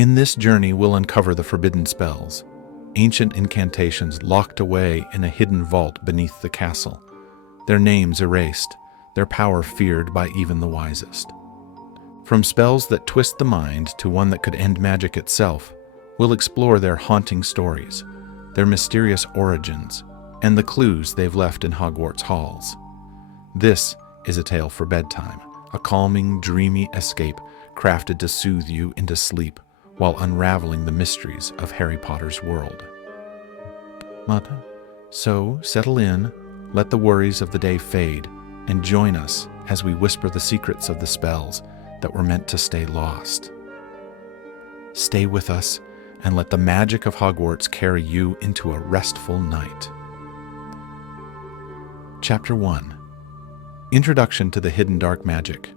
In this journey, we'll uncover the forbidden spells, ancient incantations locked away in a hidden vault beneath the castle, their names erased, their power feared by even the wisest. From spells that twist the mind to one that could end magic itself, we'll explore their haunting stories, their mysterious origins, and the clues they've left in Hogwarts halls. This is a tale for bedtime, a calming, dreamy escape crafted to soothe you into sleep while unraveling the mysteries of Harry Potter's world. So settle in, let the worries of the day fade, and join us as we whisper the secrets of the spells that were meant to stay lost. Stay with us and let the magic of Hogwarts carry you into a restful night. Chapter 1. Introduction to the Hidden Dark Magic.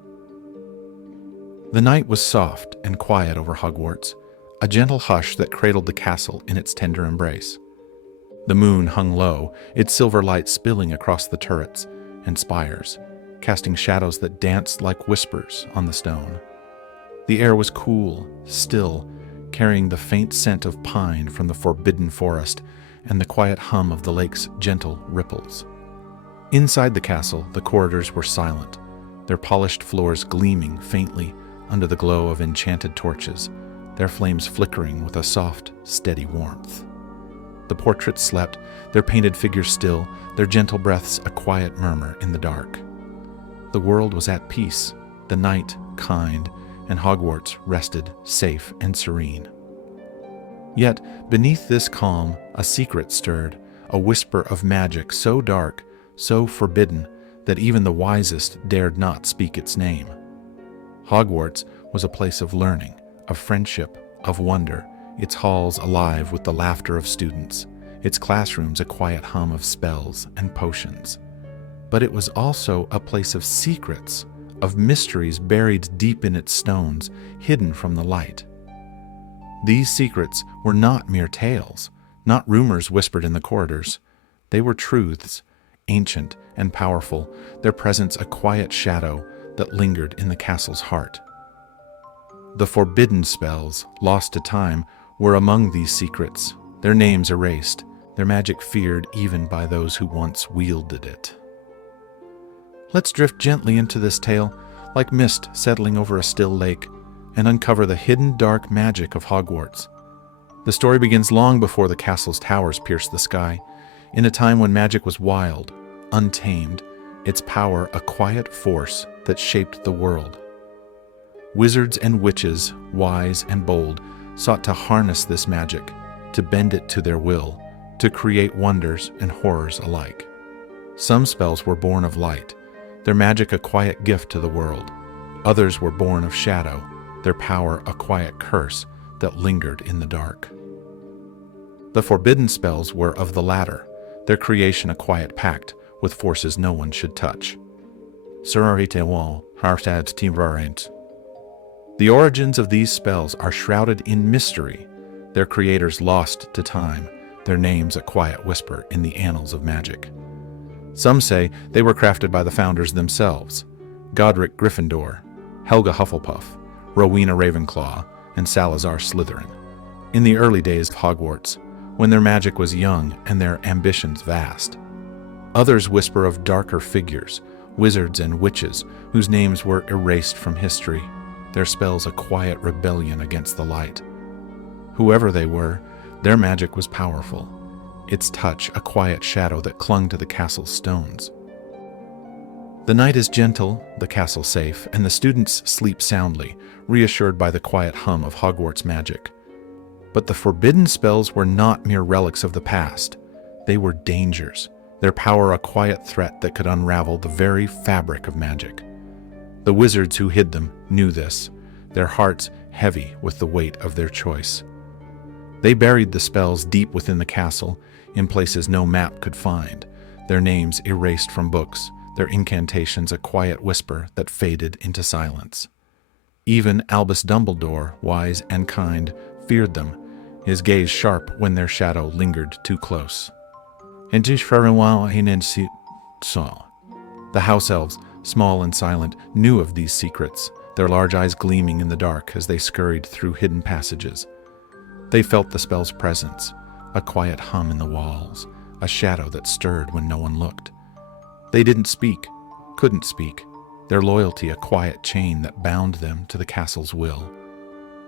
The night was soft and quiet over Hogwarts, a gentle hush that cradled the castle in its tender embrace. The moon hung low, its silver light spilling across the turrets and spires, casting shadows that danced like whispers on the stone. The air was cool, still, carrying the faint scent of pine from the forbidden forest and the quiet hum of the lake's gentle ripples. Inside the castle, the corridors were silent, their polished floors gleaming faintly under the glow of enchanted torches, their flames flickering with a soft, steady warmth. The portraits slept, their painted figures still, their gentle breaths a quiet murmur in the dark. The world was at peace, the night kind, and Hogwarts rested safe and serene. Yet, beneath this calm, a secret stirred, a whisper of magic so dark, so forbidden, that even the wisest dared not speak its name. Hogwarts was a place of learning, of friendship, of wonder, its halls alive with the laughter of students, its classrooms a quiet hum of spells and potions. But it was also a place of secrets, of mysteries buried deep in its stones, hidden from the light. These secrets were not mere tales, not rumors whispered in the corridors. They were truths, ancient and powerful, their presence a quiet shadow that lingered in the castle's heart. The forbidden spells, lost to time, were among these secrets, their names erased, their magic feared even by those who once wielded it. Let's drift gently into this tale, like mist settling over a still lake, and uncover the hidden dark magic of Hogwarts. The story begins long before the castle's towers pierced the sky, in a time when magic was wild, untamed, its power a quiet force that shaped the world. Wizards and witches, wise and bold, sought to harness this magic, to bend it to their will, to create wonders and horrors alike. Some spells were born of light, their magic a quiet gift to the world. Others were born of shadow, their power a quiet curse that lingered in the dark. The forbidden spells were of the latter, their creation a quiet pact with forces no one should touch. The origins of these spells are shrouded in mystery, their creators lost to time, their names a quiet whisper in the annals of magic. Some say they were crafted by the founders themselves, Godric Gryffindor, Helga Hufflepuff, Rowena Ravenclaw, and Salazar Slytherin, in the early days of Hogwarts, when their magic was young and their ambitions vast. Others whisper of darker figures, wizards and witches, whose names were erased from history, their spells a quiet rebellion against the light. Whoever they were, their magic was powerful, its touch a quiet shadow that clung to the castle's stones. The night is gentle, the castle safe, and the students sleep soundly, reassured by the quiet hum of Hogwarts magic. But the forbidden spells were not mere relics of the past. They were dangers, their power a quiet threat that could unravel the very fabric of magic. The wizards who hid them knew this, their hearts heavy with the weight of their choice. They buried the spells deep within the castle, in places no map could find, their names erased from books, their incantations a quiet whisper that faded into silence. Even Albus Dumbledore, wise and kind, feared them, his gaze sharp when their shadow lingered too close. The house elves, small and silent, knew of these secrets, their large eyes gleaming in the dark as they scurried through hidden passages. They felt the spell's presence, a quiet hum in the walls, a shadow that stirred when no one looked. They didn't speak, couldn't speak, their loyalty a quiet chain that bound them to the castle's will.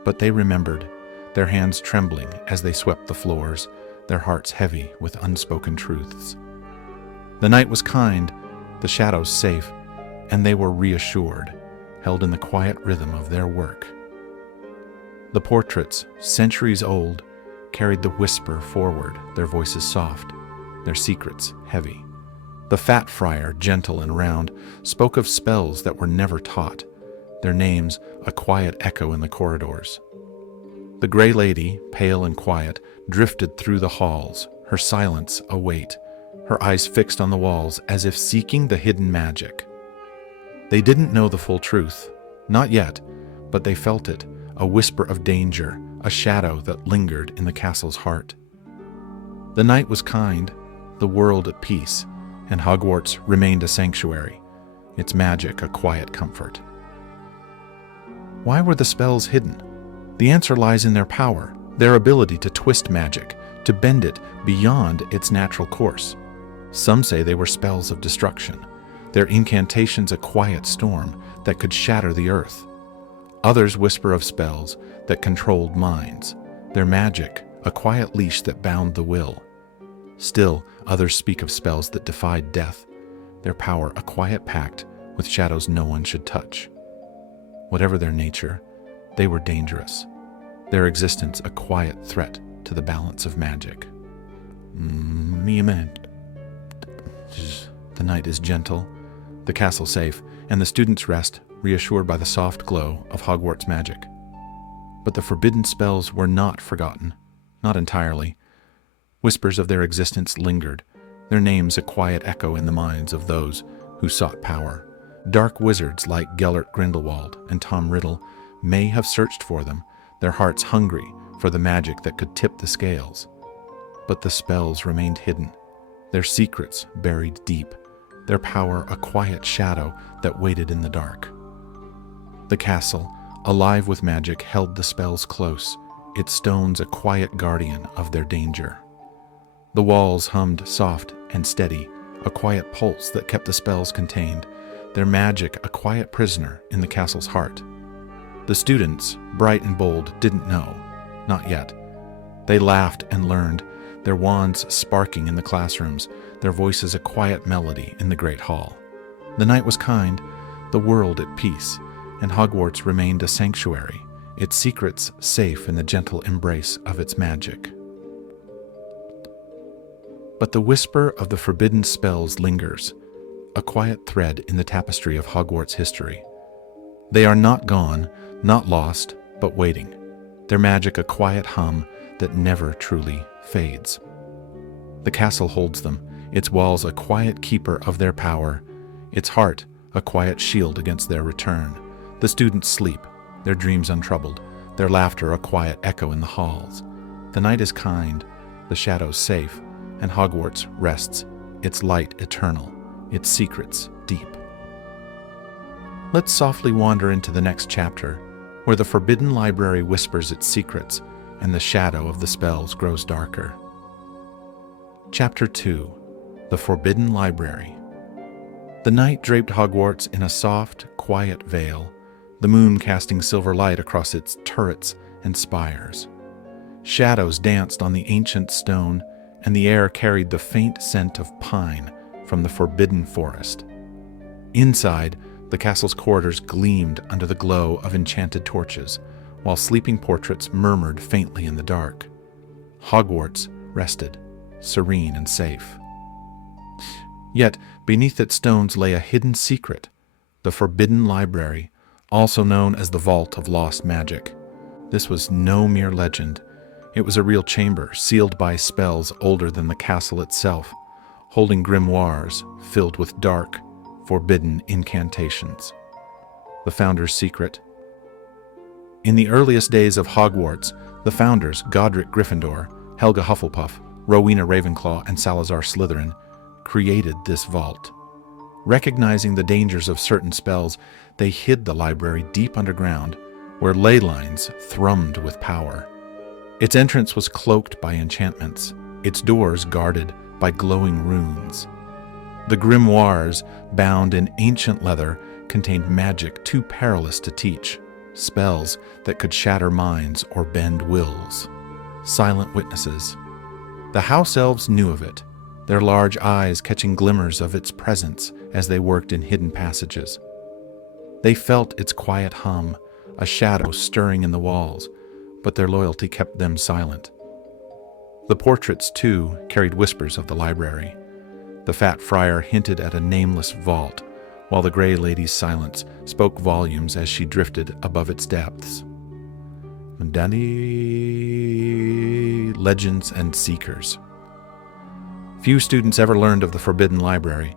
But they remembered, their hands trembling as they swept the floors, their hearts heavy with unspoken truths. The night was kind, the shadows safe, and they were reassured, held in the quiet rhythm of their work. The portraits, centuries old, carried the whisper forward, their voices soft, their secrets heavy. The fat friar, gentle and round, spoke of spells that were never taught, their names a quiet echo in the corridors. The gray lady, pale and quiet, drifted through the halls, her silence a weight, her eyes fixed on the walls as if seeking the hidden magic. They didn't know the full truth, not yet, but they felt it, a whisper of danger, a shadow that lingered in the castle's heart. The night was kind, the world at peace, and Hogwarts remained a sanctuary, its magic a quiet comfort. Why were the spells hidden? The answer lies in their power, their ability to twist magic, to bend it beyond its natural course. Some say they were spells of destruction, their incantations a quiet storm that could shatter the earth. Others whisper of spells that controlled minds, their magic a quiet leash that bound the will. Still, others speak of spells that defied death, their power a quiet pact with shadows no one should touch. Whatever their nature, they were dangerous, their existence a quiet threat to the balance of magic. The night is gentle, the castle safe, and the students rest, reassured by the soft glow of Hogwarts magic. But the forbidden spells were not forgotten, not entirely. Whispers of their existence lingered, their names a quiet echo in the minds of those who sought power. Dark wizards like Gellert Grindelwald and Tom Riddle may have searched for them, their hearts hungry for the magic that could tip the scales. But the spells remained hidden, their secrets buried deep, their power a quiet shadow that waited in the dark. The castle, alive with magic, held the spells close, its stones a quiet guardian of their danger. The walls hummed soft and steady, a quiet pulse that kept the spells contained, their magic a quiet prisoner in the castle's heart. The students, bright and bold, didn't know, not yet. They laughed and learned, their wands sparking in the classrooms, their voices a quiet melody in the great hall. The night was kind, the world at peace, and Hogwarts remained a sanctuary, its secrets safe in the gentle embrace of its magic. But the whisper of the forbidden spells lingers, a quiet thread in the tapestry of Hogwarts history. They are not gone, not lost, but waiting, their magic a quiet hum that never truly fades. The castle holds them, its walls a quiet keeper of their power, its heart a quiet shield against their return. The students sleep, their dreams untroubled, their laughter a quiet echo in the halls. The night is kind, the shadows safe, and Hogwarts rests, its light eternal, its secrets deep. Let's softly wander into the next chapter, where the forbidden library whispers its secrets and the shadow of the spells grows darker. Chapter 2. The Forbidden Library. The night draped Hogwarts in a soft, quiet veil, the moon casting silver light across its turrets and spires. Shadows danced on the ancient stone, and the air carried the faint scent of pine from the forbidden forest. Inside, the castle's corridors gleamed under the glow of enchanted torches, while sleeping portraits murmured faintly in the dark. Hogwarts rested, serene and safe. Yet, beneath its stones lay a hidden secret, the Forbidden Library, also known as the Vault of Lost Magic. This was no mere legend. It was a real chamber, sealed by spells older than the castle itself, holding grimoires filled with dark, forbidden incantations. The founder's secret. In the earliest days of Hogwarts, the founders, Godric Gryffindor, Helga Hufflepuff, Rowena Ravenclaw, and Salazar Slytherin, created this vault. Recognizing the dangers of certain spells, they hid the library deep underground, where ley lines thrummed with power. Its entrance was cloaked by enchantments, its doors guarded by glowing runes. The grimoires, bound in ancient leather, contained magic too perilous to teach, spells that could shatter minds or bend wills. Silent witnesses. The house elves knew of it, their large eyes catching glimmers of its presence as they worked in hidden passages. They felt its quiet hum, a shadow stirring in the walls, but their loyalty kept them silent. The portraits, too, carried whispers of the library. The fat friar hinted at a nameless vault, while the gray lady's silence spoke volumes as she drifted above its depths. Danny legends and seekers. Few students ever learned of the Forbidden Library.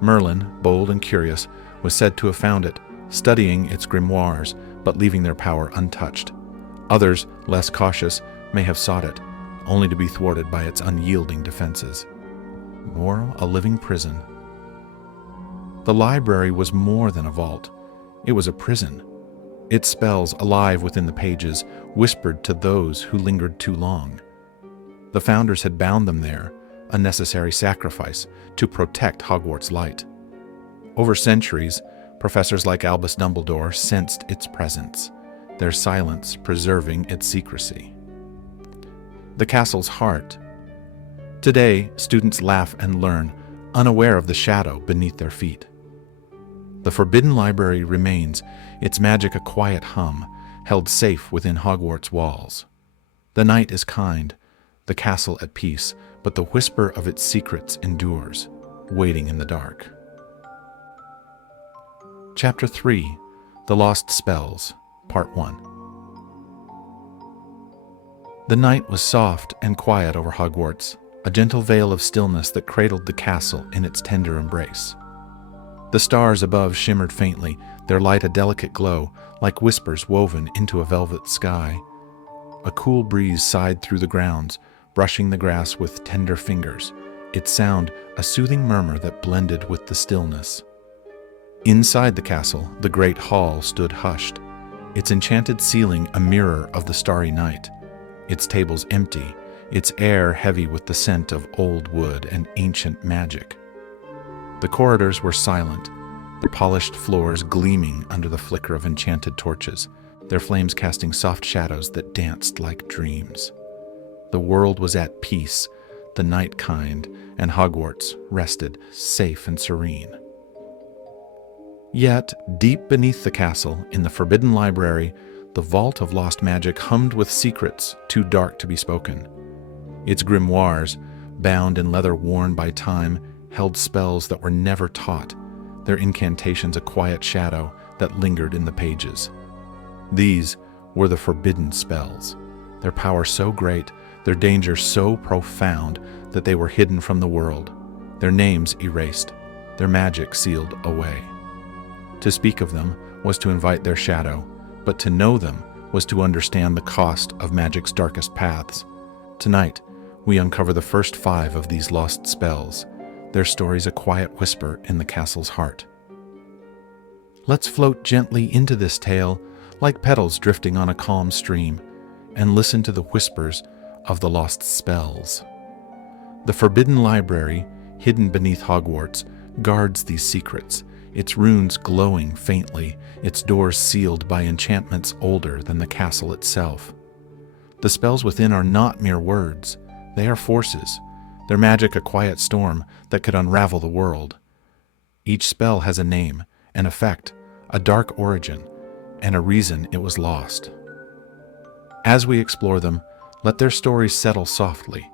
Merlin, bold and curious, was said to have found it, studying its grimoires, but leaving their power untouched. Others, less cautious, may have sought it, only to be thwarted by its unyielding defenses. Or a living prison. The library was more than a vault. It was a prison. Its spells, alive within the pages, whispered to those who lingered too long. The founders had bound them there, a necessary sacrifice to protect Hogwarts' light. Over centuries, professors like Albus Dumbledore sensed its presence, their silence preserving its secrecy. The castle's heart. Today, students laugh and learn, unaware of the shadow beneath their feet. The Forbidden Library remains, its magic a quiet hum, held safe within Hogwarts' walls. The night is kind, the castle at peace, but the whisper of its secrets endures, waiting in the dark. Chapter 3. The Lost Spells, Part 1. The night was soft and quiet over Hogwarts, a gentle veil of stillness that cradled the castle in its tender embrace. The stars above shimmered faintly, their light a delicate glow, like whispers woven into a velvet sky. A cool breeze sighed through the grounds, brushing the grass with tender fingers, its sound a soothing murmur that blended with the stillness. Inside the castle, the great hall stood hushed, its enchanted ceiling a mirror of the starry night, its tables empty, its air heavy with the scent of old wood and ancient magic. The corridors were silent, the polished floors gleaming under the flicker of enchanted torches, their flames casting soft shadows that danced like dreams. The world was at peace, the night kind, and Hogwarts rested, safe and serene. Yet, deep beneath the castle, in the Forbidden Library, the vault of lost magic hummed with secrets too dark to be spoken. Its grimoires, bound in leather worn by time, held spells that were never taught, their incantations a quiet shadow that lingered in the pages. These were the forbidden spells, their power so great, their danger so profound that they were hidden from the world, their names erased, their magic sealed away. To speak of them was to invite their shadow, but to know them was to understand the cost of magic's darkest paths. Tonight, we uncover the first 5 of these lost spells, their stories a quiet whisper in the castle's heart. Let's float gently into this tale, like petals drifting on a calm stream, and listen to the whispers of the lost spells. The Forbidden Library, hidden beneath Hogwarts, guards these secrets, its runes glowing faintly, its doors sealed by enchantments older than the castle itself. The spells within are not mere words, they are forces, their magic a quiet storm that could unravel the world. Each spell has a name, an effect, a dark origin, and a reason it was lost. As we explore them, let their stories settle softly,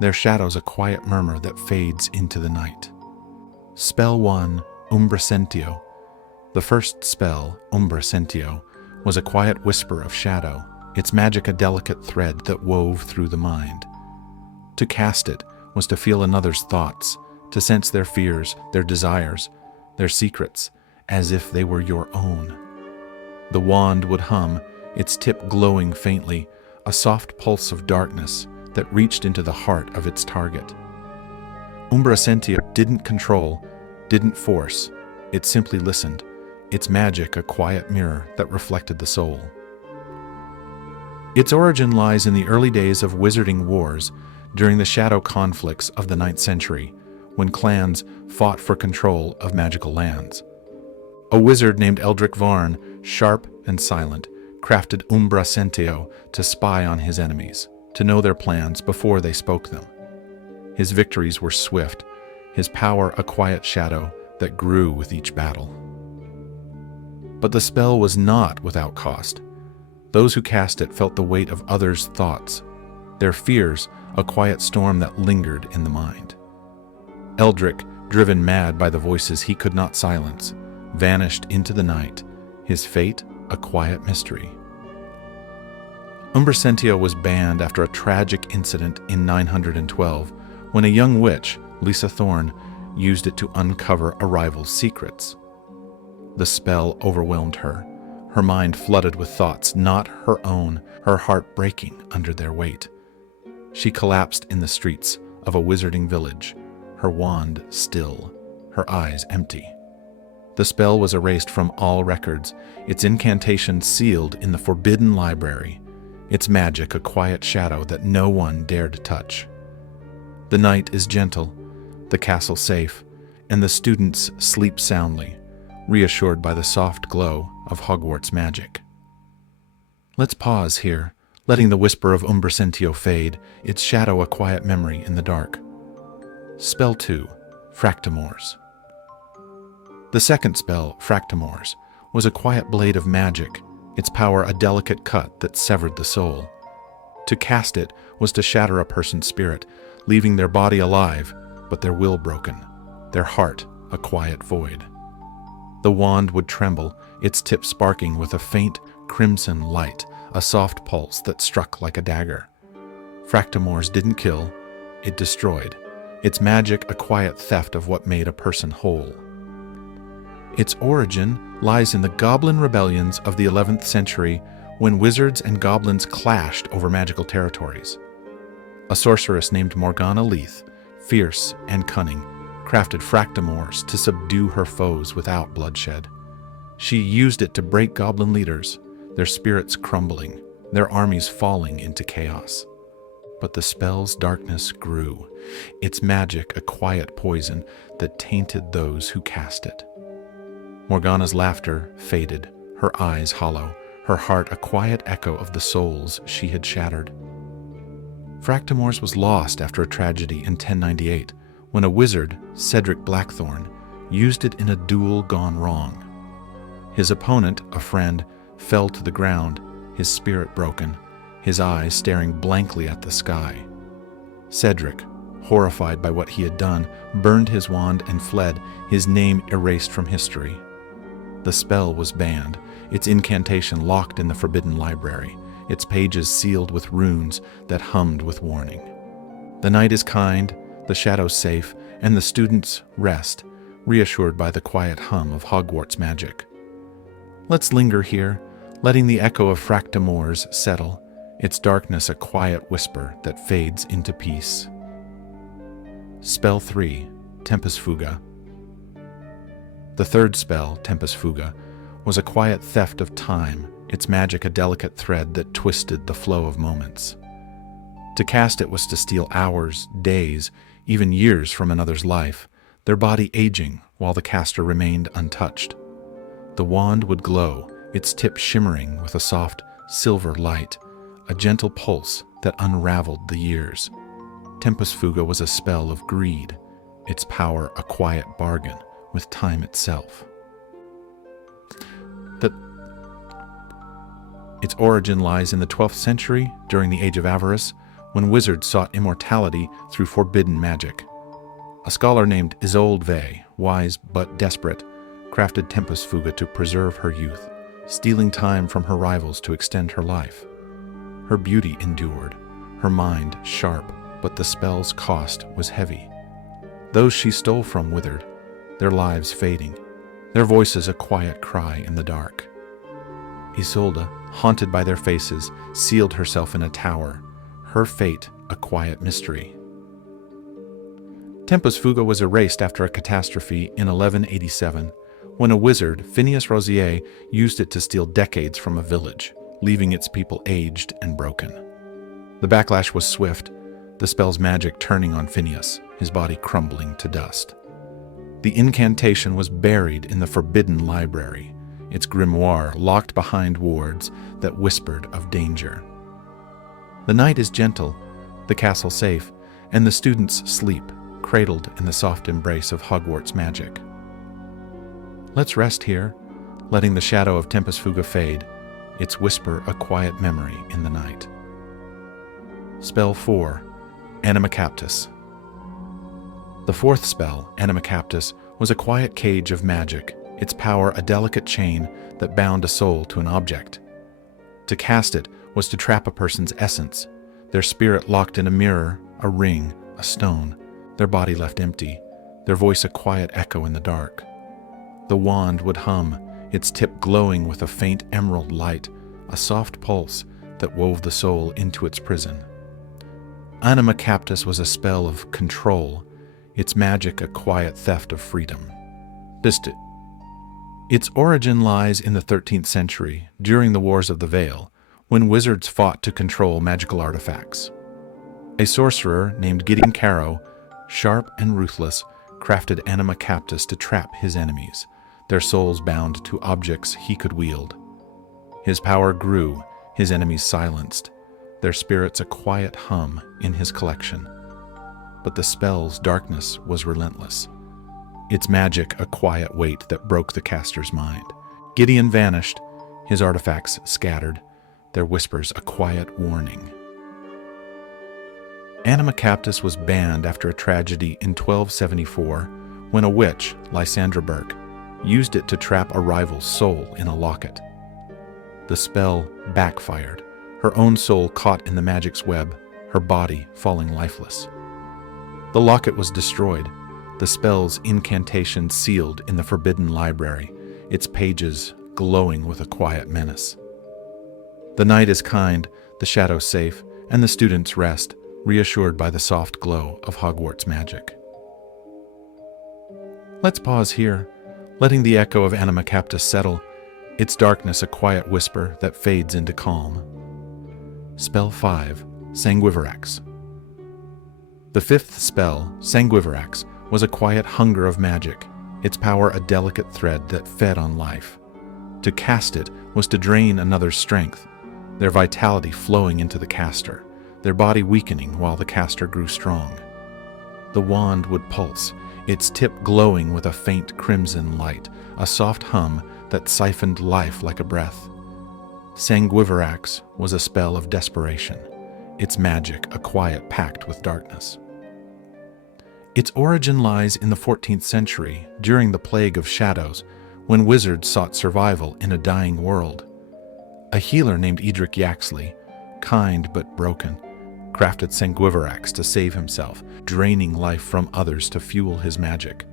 their shadows a quiet murmur that fades into the night. Spell 1, Umbracentio. The first spell, Umbracentio, was a quiet whisper of shadow, its magic a delicate thread that wove through the mind. To cast it was to feel another's thoughts, to sense their fears, their desires, their secrets, as if they were your own. The wand would hum, its tip glowing faintly, a soft pulse of darkness that reached into the heart of its target. Umbracentio didn't control, didn't force, it simply listened, its magic a quiet mirror that reflected the soul. Its origin lies in the early days of wizarding wars during the shadow conflicts of the 9th century, when clans fought for control of magical lands. A wizard named Eldric Varn, sharp and silent, crafted Umbra Sentio to spy on his enemies, to know their plans before they spoke them. His victories were swift, his power a quiet shadow that grew with each battle. But the spell was not without cost. Those who cast it felt the weight of others' thoughts, their fears a quiet storm that lingered in the mind. Eldric, driven mad by the voices he could not silence, vanished into the night, his fate a quiet mystery. Umbra Sentio was banned after a tragic incident in 912, when a young witch, Lisa Thorne, used it to uncover a rival's secrets. The spell overwhelmed her, her mind flooded with thoughts not her own, her heart breaking under their weight. She collapsed in the streets of a wizarding village, her wand still, her eyes empty. The spell was erased from all records, its incantation sealed in the forbidden library, its magic a quiet shadow that no one dared touch. The night is gentle, the castle safe, and the students sleep soundly, reassured by the soft glow of Hogwarts magic. Let's pause here, letting the whisper of Umbra Sentio fade, its shadow a quiet memory in the dark. Spell 2, Fractamores. The second spell, Fractamores, was a quiet blade of magic, its power a delicate cut that severed the soul. To cast it was to shatter a person's spirit, leaving their body alive, but their will broken, their heart a quiet void. The wand would tremble, its tip sparking with a faint crimson light, a soft pulse that struck like a dagger. Fractamores didn't kill, it destroyed, its magic a quiet theft of what made a person whole. Its origin lies in the goblin rebellions of the 11th century, when wizards and goblins clashed over magical territories. A sorceress named Morgana Leith, fierce and cunning, crafted Fractamores to subdue her foes without bloodshed. She used it to break goblin leaders, their spirits crumbling, their armies falling into chaos. But the spell's darkness grew, its magic a quiet poison that tainted those who cast it. Morgana's laughter faded, her eyes hollow, her heart a quiet echo of the souls she had shattered. Fractamores was lost after a tragedy in 1098, when a wizard, Cedric Blackthorn, used it in a duel gone wrong. His opponent, a friend, fell to the ground, his spirit broken, his eyes staring blankly at the sky. Cedric, horrified by what he had done, burned his wand and fled, his name erased from history. The spell was banned, its incantation locked in the forbidden library, its pages sealed with runes that hummed with warning. The night is kind, the shadows safe, and the students rest, reassured by the quiet hum of Hogwarts magic. Let's linger here, letting the echo of Fractamores settle, its darkness a quiet whisper that fades into peace. Spell 3, Tempus Fuga. The third spell, Tempus Fuga, was a quiet theft of time, its magic a delicate thread that twisted the flow of moments. To cast it was to steal hours, days, even years from another's life, their body aging while the caster remained untouched. The wand would glow, its tip shimmering with a soft, silver light, a gentle pulse that unraveled the years. Tempus Fuga was a spell of greed, its power a quiet bargain with time itself. Its origin lies in the 12th century, during the Age of Avarice, when wizards sought immortality through forbidden magic. A scholar named Isolde Vey, wise but desperate, crafted Tempus Fuga to preserve her youth, stealing time from her rivals to extend her life. Her beauty endured, her mind sharp, but the spell's cost was heavy. Those she stole from withered, their lives fading, their voices a quiet cry in the dark. Isolde, haunted by their faces, sealed herself in a tower, her fate a quiet mystery. Tempus Fugit was erased after a catastrophe in 1187, when a wizard, Phineas Rosier, used it to steal decades from a village, leaving its people aged and broken. The backlash was swift, the spell's magic turning on Phineas, his body crumbling to dust. The incantation was buried in the forbidden library, its grimoire locked behind wards that whispered of danger. The night is gentle, the castle safe, and the students sleep, cradled in the soft embrace of Hogwarts magic. Let's rest here, letting the shadow of Tempus Fugit fade, its whisper a quiet memory in the night. Spell 4, Anima Captis. The fourth spell, Anima Captis, was a quiet cage of magic, its power a delicate chain that bound a soul to an object. To cast it was to trap a person's essence, their spirit locked in a mirror, a ring, a stone, their body left empty, their voice a quiet echo in the dark. The wand would hum, its tip glowing with a faint emerald light, a soft pulse that wove the soul into its prison. Anima Captis was a spell of control, its magic a quiet theft of freedom. Its origin lies in the 13th century, during the Wars of the Veil, when wizards fought to control magical artifacts. A sorcerer named Gideon Caro, sharp and ruthless, crafted Anima Captis to trap his enemies, their souls bound to objects he could wield. His power grew, his enemies silenced, their spirits a quiet hum in his collection. But the spell's darkness was relentless, its magic a quiet weight that broke the caster's mind. Gideon vanished, his artifacts scattered, their whispers a quiet warning. Anima Captis was banned after a tragedy in 1274 when a witch, Lysandra Burke, used it to trap a rival's soul in a locket. The spell backfired, her own soul caught in the magic's web, her body falling lifeless. The locket was destroyed, the spell's incantation sealed in the forbidden library, its pages glowing with a quiet menace. The night is kind, the shadow safe, and the students rest, reassured by the soft glow of Hogwarts magic. Let's pause here, letting the echo of Anima Captis settle, its darkness a quiet whisper that fades into calm. Spell 5, Sanguiverax. The fifth spell, Sanguiverax, was a quiet hunger of magic, its power a delicate thread that fed on life. To cast it was to drain another's strength, their vitality flowing into the caster, their body weakening while the caster grew strong. The wand would pulse, its tip glowing with a faint crimson light, a soft hum that siphoned life like a breath. Sanguiverax was a spell of desperation, its magic a quiet pact with darkness. Its origin lies in the 14th century, during the Plague of Shadows, when wizards sought survival in a dying world. A healer named Edric Yaxley, kind but broken, crafted Sanguiverax to save himself, draining life from others to fuel his magic.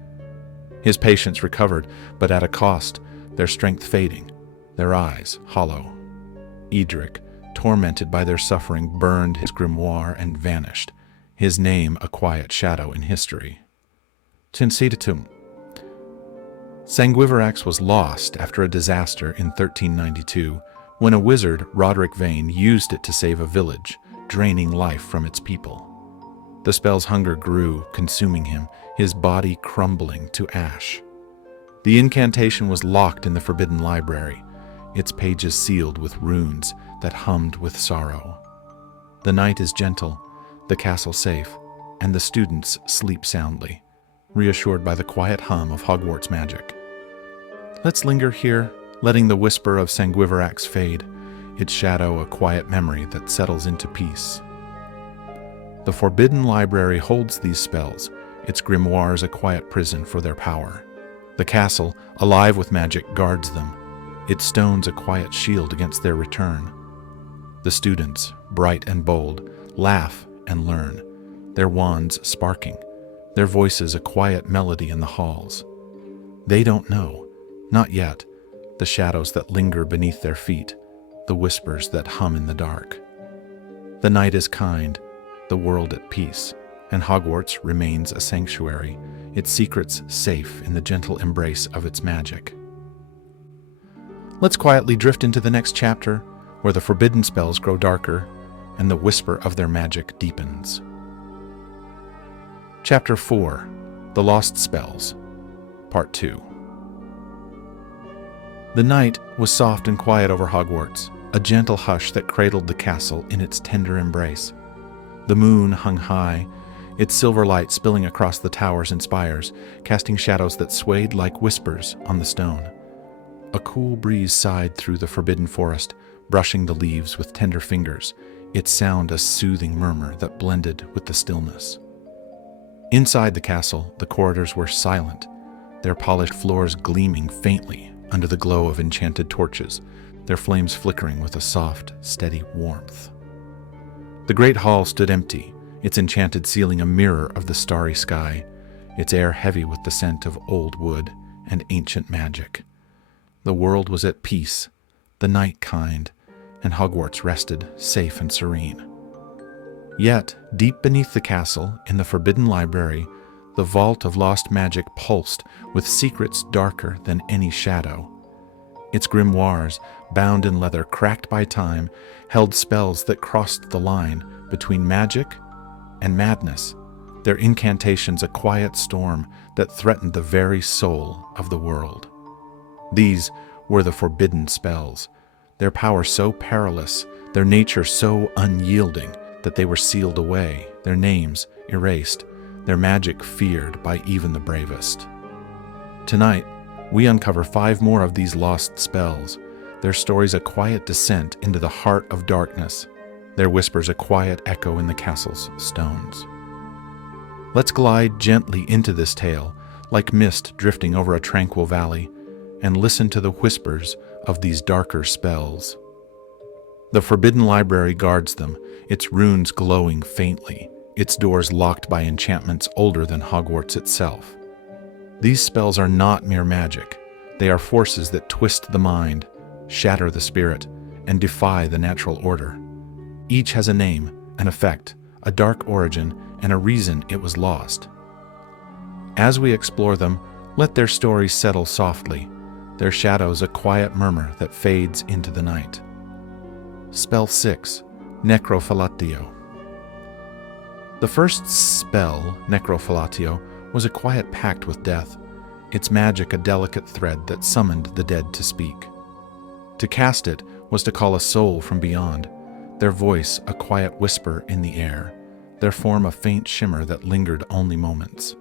His patients recovered, but at a cost, their strength fading, their eyes hollow. Edric, tormented by their suffering, burned his grimoire and vanished, his name a quiet shadow in history. Tinsidatum. Sanguiverax was lost after a disaster in 1392, when a wizard, Roderick Vane, used it to save a village, draining life from its people. The spell's hunger grew, consuming him, his body crumbling to ash. The incantation was locked in the forbidden library, its pages sealed with runes that hummed with sorrow. The night is gentle, the castle safe, and the students sleep soundly, reassured by the quiet hum of Hogwarts magic. Let's linger here, letting the whisper of Sanguiverax fade, its shadow a quiet memory that settles into peace. The forbidden library holds these spells, its grimoires a quiet prison for their power. The castle, alive with magic, guards them, its stones a quiet shield against their return. The students, bright and bold, laugh and learn, their wands sparking, their voices a quiet melody in the halls. They don't know, not yet, the shadows that linger beneath their feet, the whispers that hum in the dark. The night is kind, the world at peace, and Hogwarts remains a sanctuary, its secrets safe in the gentle embrace of its magic. Let's quietly drift into the next chapter, where the forbidden spells grow darker and the whisper of their magic deepens. Chapter 4: The Lost Spells, Part 2. The night was soft and quiet over Hogwarts, a gentle hush that cradled the castle in its tender embrace. The moon hung high, its silver light spilling across the towers and spires, casting shadows that swayed like whispers on the stone. A cool breeze sighed through the forbidden forest, brushing the leaves with tender fingers, its sound a soothing murmur that blended with the stillness. Inside the castle, the corridors were silent, their polished floors gleaming faintly under the glow of enchanted torches, their flames flickering with a soft, steady warmth. The great hall stood empty, its enchanted ceiling a mirror of the starry sky, its air heavy with the scent of old wood and ancient magic. The world was at peace, the night kind, and Hogwarts rested, safe and serene. Yet, deep beneath the castle, in the Forbidden Library, the vault of lost magic pulsed with secrets darker than any shadow. Its grimoires, bound in leather cracked by time, held spells that crossed the line between magic and madness, their incantations a quiet storm that threatened the very soul of the world. These were the forbidden spells, their power so perilous, their nature so unyielding that they were sealed away, their names erased, their magic feared by even the bravest. Tonight, we uncover 5 more of these lost spells, their stories a quiet descent into the heart of darkness, their whispers a quiet echo in the castle's stones. Let's glide gently into this tale, like mist drifting over a tranquil valley, and listen to the whispers of these darker spells. The Forbidden Library guards them, its runes glowing faintly, its doors locked by enchantments older than Hogwarts itself. These spells are not mere magic. They are forces that twist the mind, shatter the spirit, and defy the natural order. Each has a name, an effect, a dark origin, and a reason it was lost. As we explore them, let their stories settle softly, their shadows a quiet murmur that fades into the night. Spell 6, Necrophilatio. The first spell, Necrophilatio, was a quiet pact with death, its magic a delicate thread that summoned the dead to speak. To cast it was to call a soul from beyond, their voice a quiet whisper in the air, their form a faint shimmer that lingered only moments.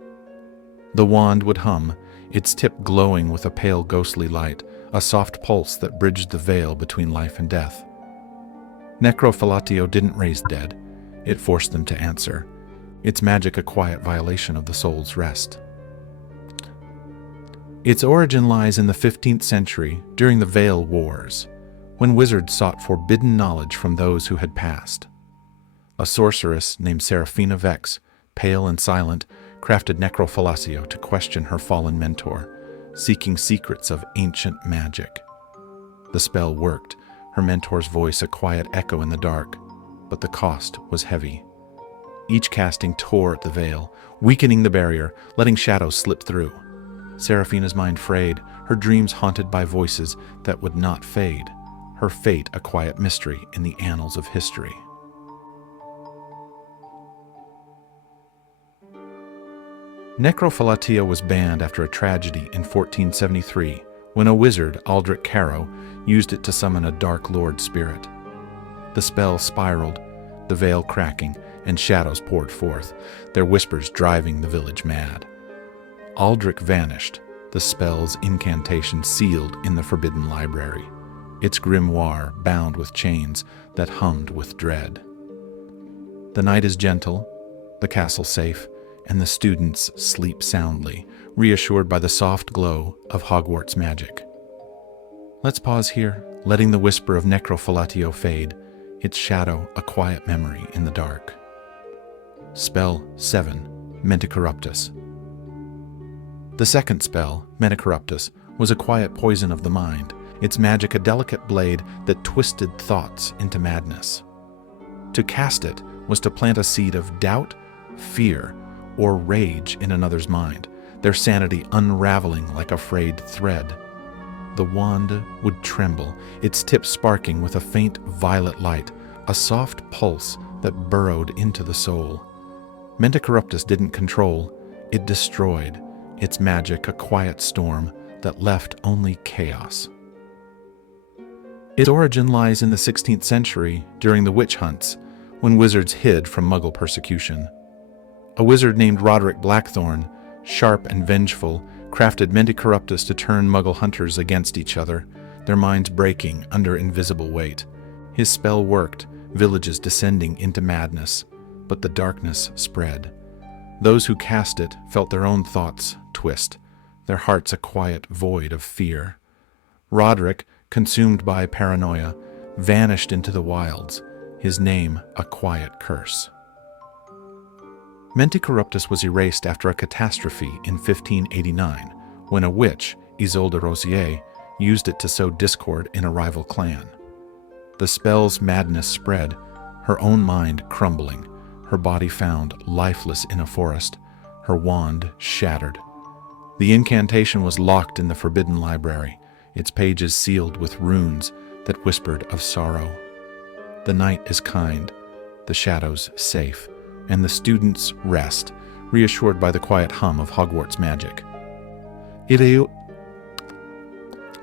The wand would hum, its tip glowing with a pale ghostly light, a soft pulse that bridged the veil between life and death. Necrophilatio didn't raise dead, it forced them to answer, its magic a quiet violation of the soul's rest. Its origin lies in the 15th century during the Veil Wars, when wizards sought forbidden knowledge from those who had passed. A sorceress named Seraphina Vex, pale and silent, crafted Necrophilatio to question her fallen mentor, seeking secrets of ancient magic. The spell worked, her mentor's voice a quiet echo in the dark, but the cost was heavy. Each casting tore at the veil, weakening the barrier, letting shadows slip through. Seraphina's mind frayed, her dreams haunted by voices that would not fade, her fate a quiet mystery in the annals of history. Necrophilatio was banned after a tragedy in 1473, when a wizard, Aldrich Carrow, used it to summon a Dark Lord spirit. The spell spiraled, the veil cracking, and shadows poured forth, their whispers driving the village mad. Aldrich vanished, the spell's incantation sealed in the Forbidden Library, its grimoire bound with chains that hummed with dread. The night is gentle, the castle safe, and the students sleep soundly, reassured by the soft glow of Hogwarts magic. Let's pause here, letting the whisper of Necrophilatio fade, its shadow a quiet memory in the dark. Spell 7, Menticorruptus. The second spell, Menticorruptus, was a quiet poison of the mind, its magic a delicate blade that twisted thoughts into madness. To cast it was to plant a seed of doubt, fear, or rage in another's mind, their sanity unraveling like a frayed thread. The wand would tremble, its tip sparking with a faint violet light, a soft pulse that burrowed into the soul. Mente Corruptus didn't control, it destroyed, its magic a quiet storm that left only chaos. Its origin lies in the 16th century during the witch hunts, when wizards hid from Muggle persecution. A wizard named Roderick Blackthorn, sharp and vengeful, crafted Mente Corruptus to turn Muggle hunters against each other, their minds breaking under invisible weight. His spell worked, villages descending into madness, but the darkness spread. Those who cast it felt their own thoughts twist, their hearts a quiet void of fear. Roderick, consumed by paranoia, vanished into the wilds, his name a quiet curse. Mente Corruptus was erased after a catastrophe in 1589, when a witch, Isolde Rosier, used it to sow discord in a rival clan. The spell's madness spread, her own mind crumbling, her body found lifeless in a forest, her wand shattered. The incantation was locked in the Forbidden Library, its pages sealed with runes that whispered of sorrow. The night is kind, the shadows safe, and the students rest, reassured by the quiet hum of Hogwarts magic.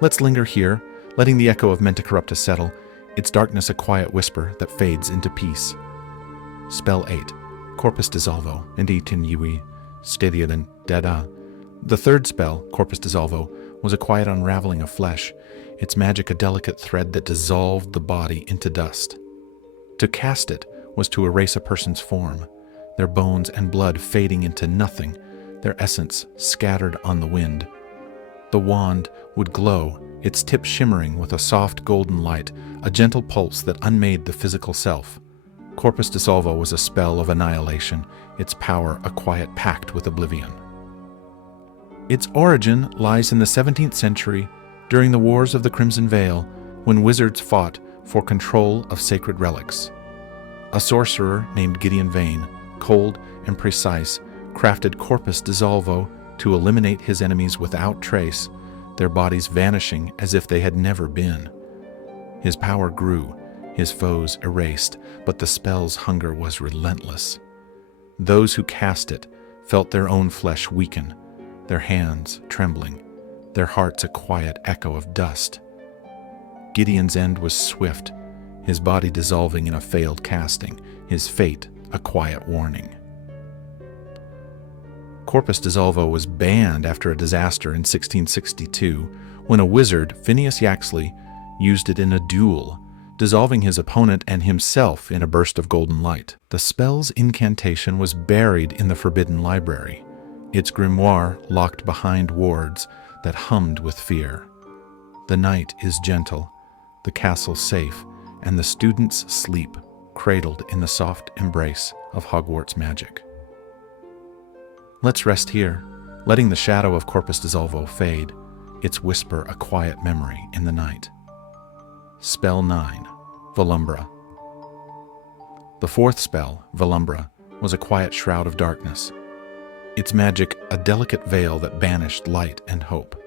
Let's linger here, letting the echo of Mente Corruptus settle, its darkness a quiet whisper that fades into peace. Spell 8, Corpus Dissolvo, Inditin Yui, Stadiaden Deda. The third spell, Corpus Dissolvo, was a quiet unraveling of flesh, its magic a delicate thread that dissolved the body into dust. To cast it was to erase a person's form, their bones and blood fading into nothing, their essence scattered on the wind. The wand would glow, its tip shimmering with a soft golden light, a gentle pulse that unmade the physical self. Corpus Dissolvo was a spell of annihilation, its power a quiet pact with oblivion. Its origin lies in the 17th century, during the Wars of the Crimson Veil, when wizards fought for control of sacred relics. A sorcerer named Gideon Vane, cold and precise, crafted Corpus Dissolvo to eliminate his enemies without trace, their bodies vanishing as if they had never been. His power grew, his foes erased, but the spell's hunger was relentless. Those who cast it felt their own flesh weaken, their hands trembling, their hearts a quiet echo of dust. Gideon's end was swift, his body dissolving in a failed casting, his fate a quiet warning. Corpus Dissolvo was banned after a disaster in 1662 when a wizard, Phineas Yaxley, used it in a duel, dissolving his opponent and himself in a burst of golden light. The spell's incantation was buried in the Forbidden Library, its grimoire locked behind wards that hummed with fear. The night is gentle, the castle safe, and the students sleep, cradled in the soft embrace of Hogwarts magic. Let's rest here, letting the shadow of Corpus Dissolvo fade, its whisper a quiet memory in the night. Spell 9, Volumbra. The fourth spell, Volumbra, was a quiet shroud of darkness, its magic a delicate veil that banished light and hope.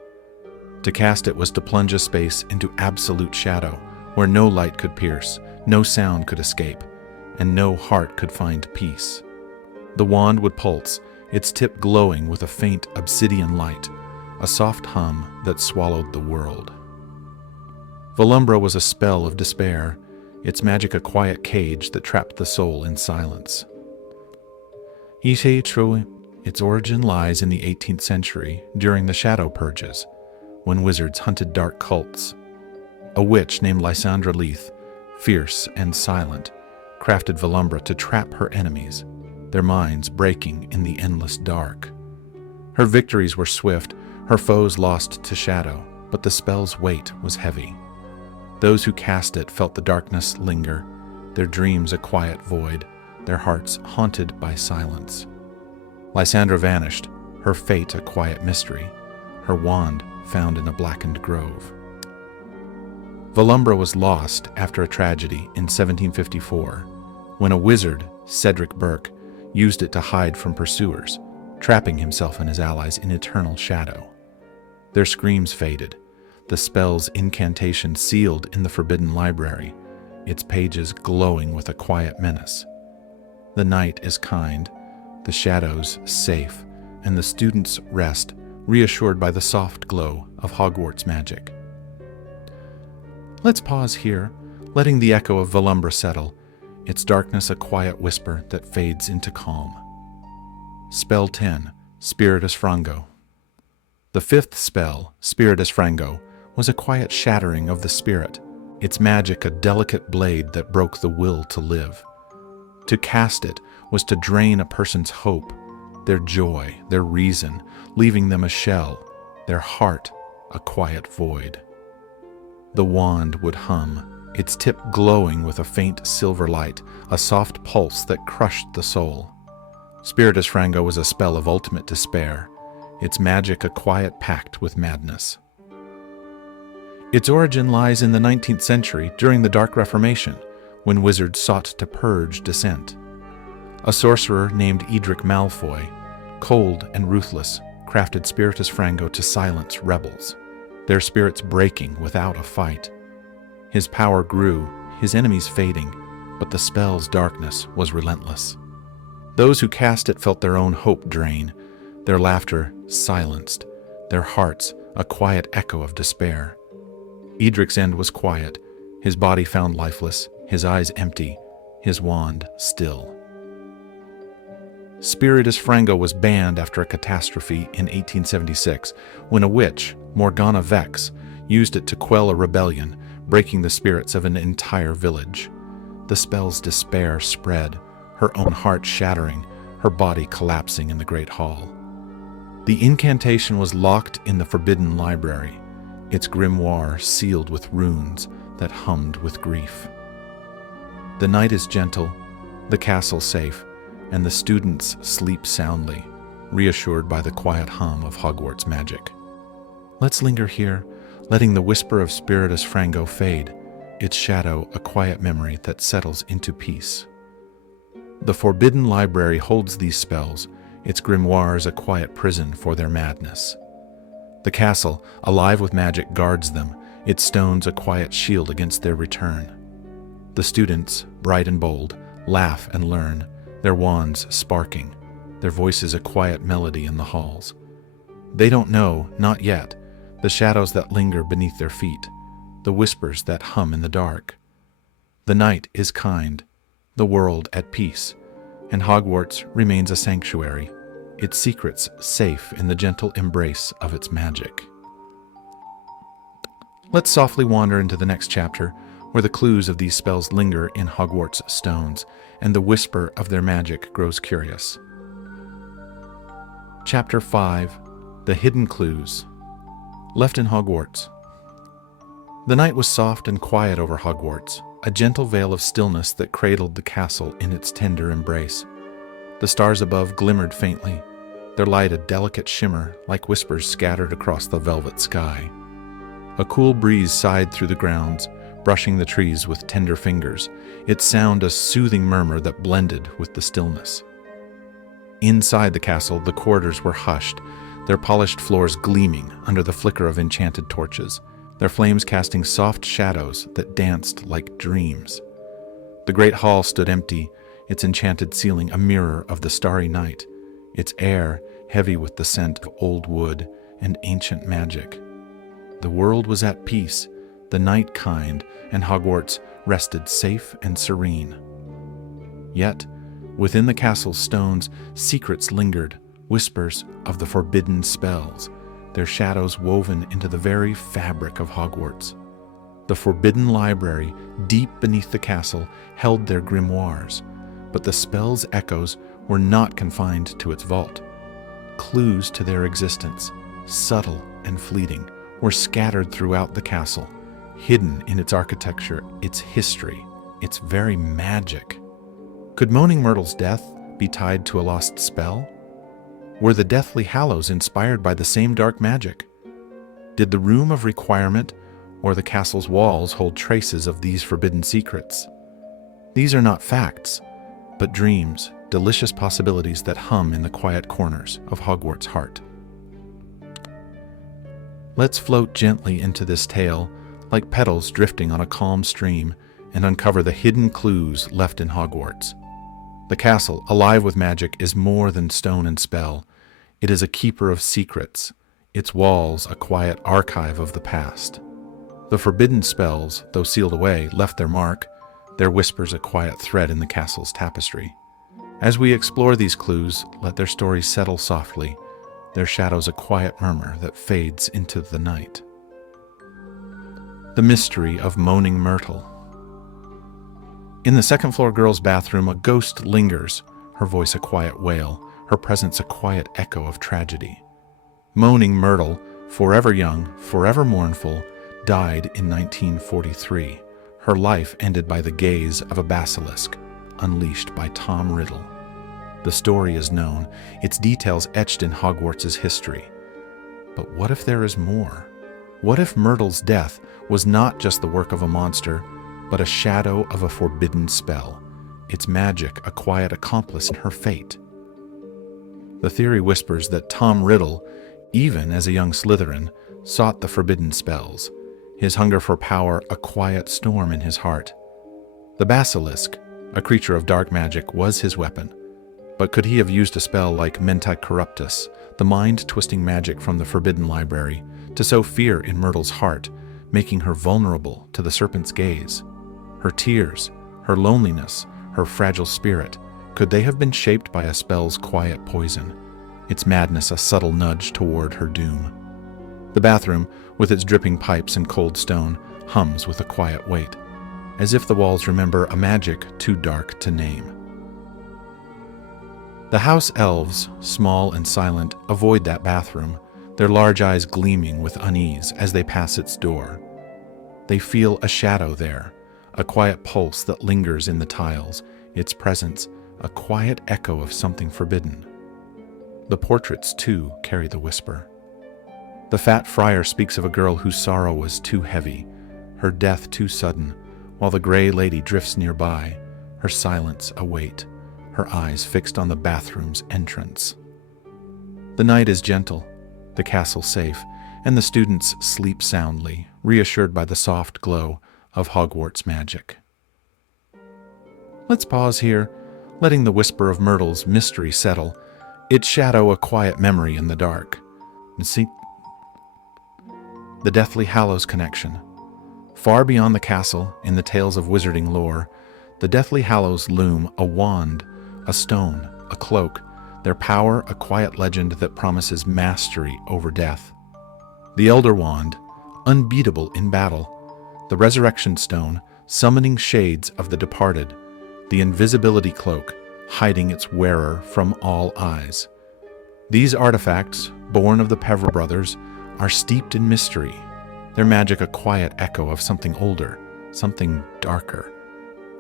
To cast it was to plunge a space into absolute shadow, where no light could pierce, no sound could escape, and no heart could find peace. The wand would pulse, its tip glowing with a faint obsidian light, a soft hum that swallowed the world. Volumbra was a spell of despair, its magic a quiet cage that trapped the soul in silence. Its origin lies in the 18th century during the Shadow Purges, when wizards hunted dark cults. A witch named Lysandra Leith, fierce and silent, crafted Volumbra to trap her enemies, their minds breaking in the endless dark. Her victories were swift, her foes lost to shadow, but the spell's weight was heavy. Those who cast it felt the darkness linger, their dreams a quiet void, their hearts haunted by silence. Lysandra vanished, her fate a quiet mystery, her wand found in a blackened grove. Volumbra was lost after a tragedy in 1754, when a wizard, Cedric Burke, used it to hide from pursuers, trapping himself and his allies in eternal shadow. Their screams faded, the spell's incantation sealed in the forbidden library, its pages glowing with a quiet menace. The night is kind, the shadows safe, and the students rest, reassured by the soft glow of Hogwarts magic. Let's pause here, letting the echo of Velumbra settle, its darkness a quiet whisper that fades into calm. Spell 10, Spiritus Frango. The fifth spell, Spiritus Frango, was a quiet shattering of the spirit, its magic a delicate blade that broke the will to live. To cast it was to drain a person's hope, their joy, their reason, leaving them a shell, their heart a quiet void. The wand would hum, its tip glowing with a faint silver light, a soft pulse that crushed the soul. Spiritus Frango was a spell of ultimate despair, its magic a quiet pact with madness. Its origin lies in the 19th century during the Dark Reformation, when wizards sought to purge dissent. A sorcerer named Edric Malfoy, cold and ruthless, crafted Spiritus Frango to silence rebels, their spirits breaking without a fight. His power grew, his enemies fading, but the spell's darkness was relentless. Those who cast it felt their own hope drain, their laughter silenced, their hearts a quiet echo of despair. Edric's end was quiet, his body found lifeless, his eyes empty, his wand still. Spiritus Frango was banned after a catastrophe in 1876 when a witch, Morgana Vex, used it to quell a rebellion, breaking the spirits of an entire village. The spell's despair spread, her own heart shattering, her body collapsing in the great hall. The incantation was locked in the forbidden library, its grimoire sealed with runes that hummed with grief. The night is gentle, the castle safe, and the students sleep soundly, reassured by the quiet hum of Hogwarts magic. Let's linger here, letting the whisper of Spiritus Frango fade, its shadow a quiet memory that settles into peace. The forbidden library holds these spells, its grimoires a quiet prison for their madness. The castle, alive with magic, guards them, its stones a quiet shield against their return. The students, bright and bold, laugh and learn, their wands sparking, their voices a quiet melody in the halls. They don't know, not yet, the shadows that linger beneath their feet, the whispers that hum in the dark. The night is kind, the world at peace, and Hogwarts remains a sanctuary, its secrets safe in the gentle embrace of its magic. Let's softly wander into the next chapter, where the clues of these spells linger in Hogwarts stones, and the whisper of their magic grows curious. Chapter 5, The Hidden Clues. Left in Hogwarts. The night was soft and quiet over Hogwarts, a gentle veil of stillness that cradled the castle in its tender embrace. The stars above glimmered faintly, their light a delicate shimmer like whispers scattered across the velvet sky. A cool breeze sighed through the grounds, brushing the trees with tender fingers, its sound a soothing murmur that blended with the stillness. Inside the castle, the corridors were hushed, their polished floors gleaming under the flicker of enchanted torches, their flames casting soft shadows that danced like dreams. The great hall stood empty, its enchanted ceiling a mirror of the starry night, its air heavy with the scent of old wood and ancient magic. The world was at peace, the night kind, and Hogwarts rested safe and serene. Yet, within the castle's stones, secrets lingered, whispers of the forbidden spells, their shadows woven into the very fabric of Hogwarts. The forbidden library, deep beneath the castle, held their grimoires, but the spell's echoes were not confined to its vault. Clues to their existence, subtle and fleeting, were scattered throughout the castle, hidden in its architecture, its history, its very magic. Could Moaning Myrtle's death be tied to a lost spell? Were the Deathly Hallows inspired by the same dark magic? Did the Room of Requirement or the castle's walls hold traces of these forbidden secrets? These are not facts, but dreams delicious possibilities that hum in the quiet corners of Hogwarts' heart. Let's float gently into this tale, like petals drifting on a calm stream, and uncover the hidden clues left in Hogwarts. The castle, alive with magic, is more than stone and spell. It is a keeper of secrets, its walls a quiet archive of the past. The forbidden spells, though sealed away, left their mark, their whispers a quiet thread in the castle's tapestry. As we explore these clues, let their stories settle softly, their shadows a quiet murmur that fades into the night. The mystery of Moaning Myrtle. In the second-floor girls' bathroom, a ghost lingers, her voice a quiet wail, her presence a quiet echo of tragedy. Moaning Myrtle, forever young, forever mournful, died in 1943. Her life ended by the gaze of a basilisk, unleashed by Tom Riddle. The story is known, its details etched in Hogwarts' history. But what if there is more? What if Myrtle's death was not just the work of a monster, but a shadow of a forbidden spell, its magic a quiet accomplice in her fate? The theory whispers that Tom Riddle, even as a young Slytherin, sought the forbidden spells, his hunger for power a quiet storm in his heart. The basilisk, a creature of dark magic, was his weapon. But could he have used a spell like Menta Corruptus, the mind-twisting magic from the Forbidden Library, to sow fear in Myrtle's heart, making her vulnerable to the serpent's gaze? Her tears, her loneliness, her fragile spirit, could they have been shaped by a spell's quiet poison, its madness a subtle nudge toward her doom? The bathroom, with its dripping pipes and cold stone, hums with a quiet weight, as if the walls remember a magic too dark to name. The house elves, small and silent, avoid that bathroom, their large eyes gleaming with unease as they pass its door. They feel a shadow there, a quiet pulse that lingers in the tiles, its presence a quiet echo of something forbidden. The portraits, too, carry the whisper. The fat friar speaks of a girl whose sorrow was too heavy, her death too sudden, while the gray lady drifts nearby, her silence a weight, her eyes fixed on the bathroom's entrance. The night is gentle, the castle safe, and the students sleep soundly, reassured by the soft glow of Hogwarts magic. Let's pause here, letting the whisper of Myrtle's mystery settle, its shadow a quiet memory in the dark. And see, the Deathly Hallows connection. Far beyond the castle, in the tales of wizarding lore, the Deathly Hallows loom a wand, a stone, a cloak, their power a quiet legend that promises mastery over death. The Elder Wand, unbeatable in battle, the Resurrection Stone, summoning shades of the departed, the Invisibility Cloak, hiding its wearer from all eyes. These artifacts, born of the Peverell brothers, are steeped in mystery, their magic a quiet echo of something older, something darker.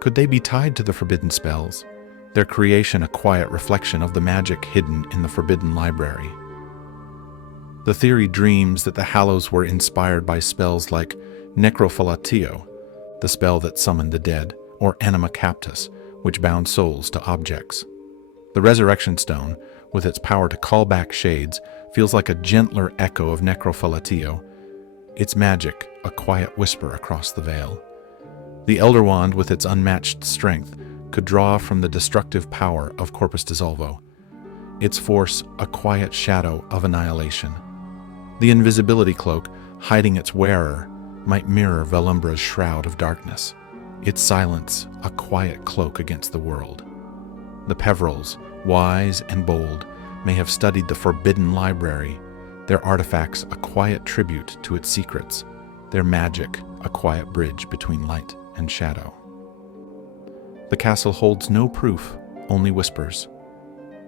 Could they be tied to the forbidden spells? Their creation a quiet reflection of the magic hidden in the Forbidden Library. The theory dreams that the Hallows were inspired by spells like Necrophilatio, the spell that summoned the dead, or Anima Captus, which bound souls to objects. The Resurrection Stone, with its power to call back shades, feels like a gentler echo of Necrophilatio, its magic a quiet whisper across the veil. The Elder Wand, with its unmatched strength, could draw from the destructive power of Corpus Dissolvo, its force a quiet shadow of annihilation. The Invisibility Cloak, hiding its wearer, might mirror Velumbra's shroud of darkness, its silence a quiet cloak against the world. The Peverells, wise and bold, may have studied the Forbidden Library, their artifacts a quiet tribute to its secrets, their magic a quiet bridge between light and shadow. The castle holds no proof, only whispers.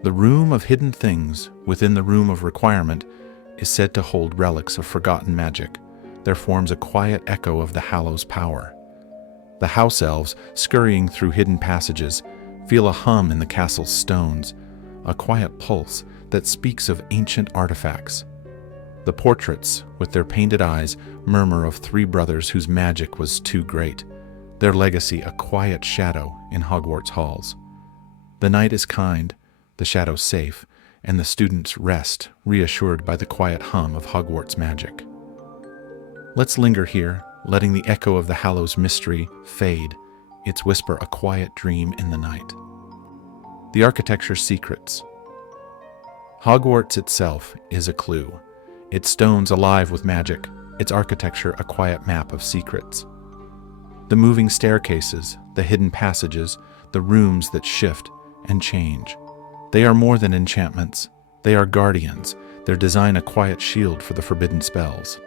The room of hidden things within the room of requirement is said to hold relics of forgotten magic. There forms a quiet echo of the Hallows' power. The house elves, scurrying through hidden passages, feel a hum in the castle's stones, a quiet pulse that speaks of ancient artifacts. The portraits, with their painted eyes, murmur of three brothers whose magic was too great, their legacy a quiet shadow in Hogwarts halls. The night is kind, the shadows safe, and the students rest, reassured by the quiet hum of Hogwarts magic. Let's linger here, letting the echo of the Hallows mystery fade, its whisper a quiet dream in the night. The architecture's secrets. Hogwarts itself is a clue. Its stones alive with magic, its architecture a quiet map of secrets. The moving staircases, the hidden passages, the rooms that shift and change. They are more than enchantments. They are guardians, their design a quiet shield for the forbidden spells.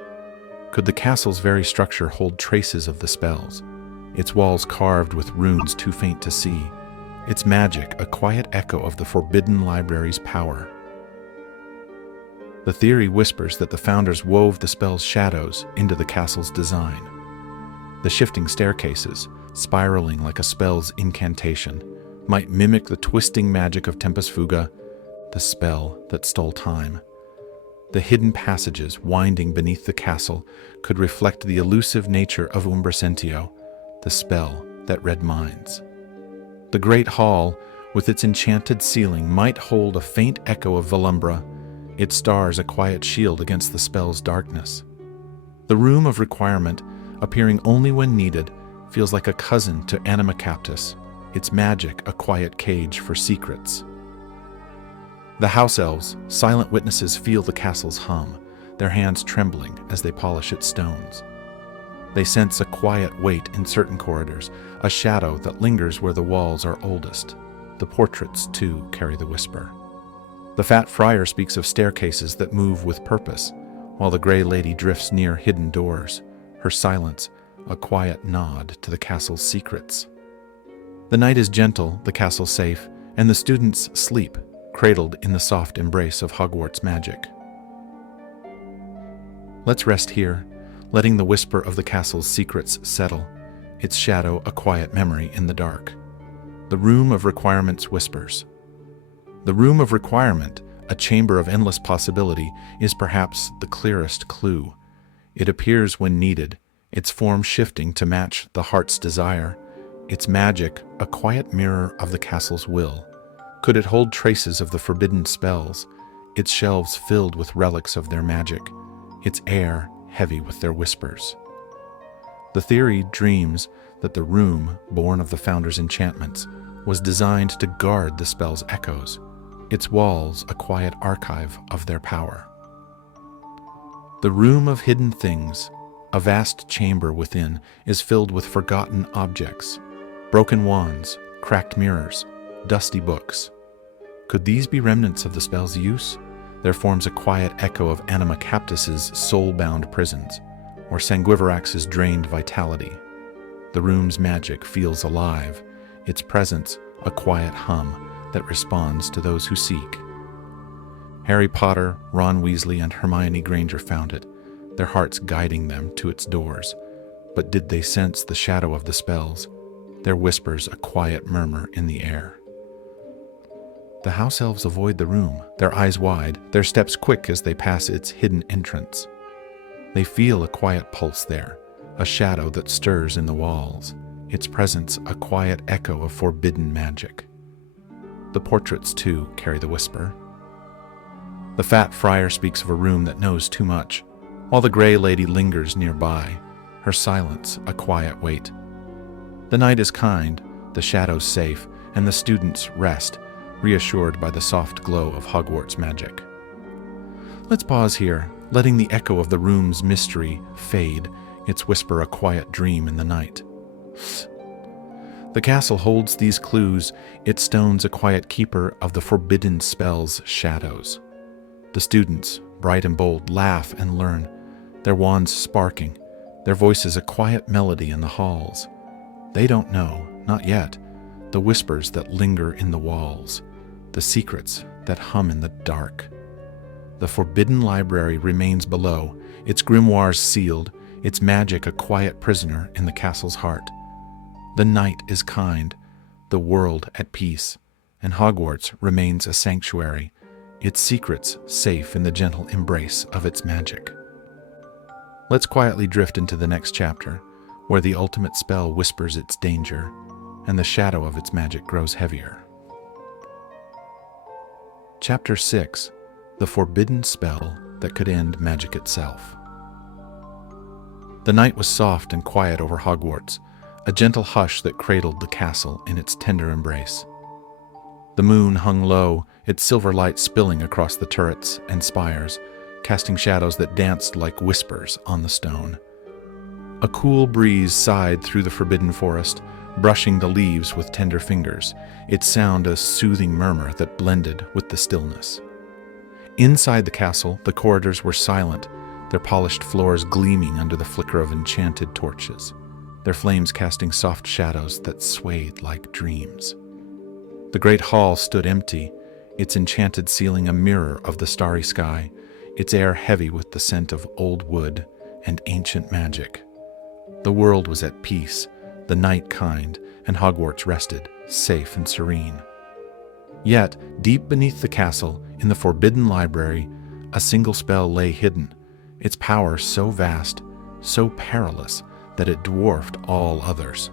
Could the castle's very structure hold traces of the spells? Its walls carved with runes too faint to see. Its magic a quiet echo of the forbidden library's power. The theory whispers that the founders wove the spell's shadows into the castle's design. The shifting staircases, spiraling like a spell's incantation, might mimic the twisting magic of Tempus Fuga, the spell that stole time. The hidden passages winding beneath the castle could reflect the elusive nature of Umbracentio, the spell that read minds. The great hall, with its enchanted ceiling, might hold a faint echo of Velumbra, its stars a quiet shield against the spell's darkness. The room of requirement, appearing only when needed, feels like a cousin to Anima Captus, its magic a quiet cage for secrets. The house elves, silent witnesses, feel the castle's hum, their hands trembling as they polish its stones. They sense a quiet weight in certain corridors, a shadow that lingers where the walls are oldest. The portraits, too, carry the whisper. The fat friar speaks of staircases that move with purpose, while the gray lady drifts near hidden doors, her silence a quiet nod to the castle's secrets. The night is gentle, the castle safe, and the students sleep, cradled in the soft embrace of Hogwarts magic. Let's rest here, letting the whisper of the castle's secrets settle, its shadow a quiet memory in the dark. The Room of Requirement's whispers. The Room of Requirement, a chamber of endless possibility, is perhaps the clearest clue. It appears when needed, its form shifting to match the heart's desire, its magic a quiet mirror of the castle's will. Could it hold traces of the forbidden spells, its shelves filled with relics of their magic, its air heavy with their whispers? The theory dreams that the room, born of the founder's enchantments, was designed to guard the spell's echoes, its walls a quiet archive of their power. The Room of Hidden Things, a vast chamber within, is filled with forgotten objects, broken wands, cracked mirrors, dusty books. Could these be remnants of the spell's use? There forms a quiet echo of Anima Captus's soul-bound prisons, or Sanguiverax's drained vitality. The room's magic feels alive, its presence a quiet hum that responds to those who seek. Harry Potter, Ron Weasley, and Hermione Granger found it, their hearts guiding them to its doors. But did they sense the shadow of the spells, their whispers a quiet murmur in the air? The house elves avoid the room, their eyes wide, their steps quick as they pass its hidden entrance. They feel a quiet pulse there, a shadow that stirs in the walls, its presence a quiet echo of forbidden magic. The portraits, too, carry the whisper. The fat friar speaks of a room that knows too much, while the gray lady lingers nearby, her silence a quiet weight. The night is kind, the shadows safe, and the students rest, reassured by the soft glow of Hogwarts magic. Let's pause here, letting the echo of the room's mystery fade, its whisper a quiet dream in the night. The castle holds these clues, its stones a quiet keeper of the forbidden spell's shadows. The students, bright and bold, laugh and learn, their wands sparking, their voices a quiet melody in the halls. They don't know, not yet, the whispers that linger in the walls, the secrets that hum in the dark. The forbidden library remains below, its grimoires sealed, its magic a quiet prisoner in the castle's heart. The night is kind, the world at peace, and Hogwarts remains a sanctuary, its secrets safe in the gentle embrace of its magic. Let's quietly drift into the next chapter, where the ultimate spell whispers its danger, and the shadow of its magic grows heavier. Chapter 6: The Forbidden Spell That Could End Magic Itself. The night was soft and quiet over Hogwarts, a gentle hush that cradled the castle in its tender embrace. The moon hung low, its silver light spilling across the turrets and spires, casting shadows that danced like whispers on the stone. A cool breeze sighed through the forbidden forest, brushing the leaves with tender fingers, its sound a soothing murmur that blended with the stillness. Inside the castle, the corridors were silent, their polished floors gleaming under the flicker of enchanted torches, their flames casting soft shadows that swayed like dreams. The great hall stood empty, its enchanted ceiling a mirror of the starry sky, its air heavy with the scent of old wood and ancient magic. The world was at peace, the night kind, and Hogwarts rested, safe and serene. Yet, deep beneath the castle, in the forbidden library, a single spell lay hidden, its power so vast, so perilous, that it dwarfed all others.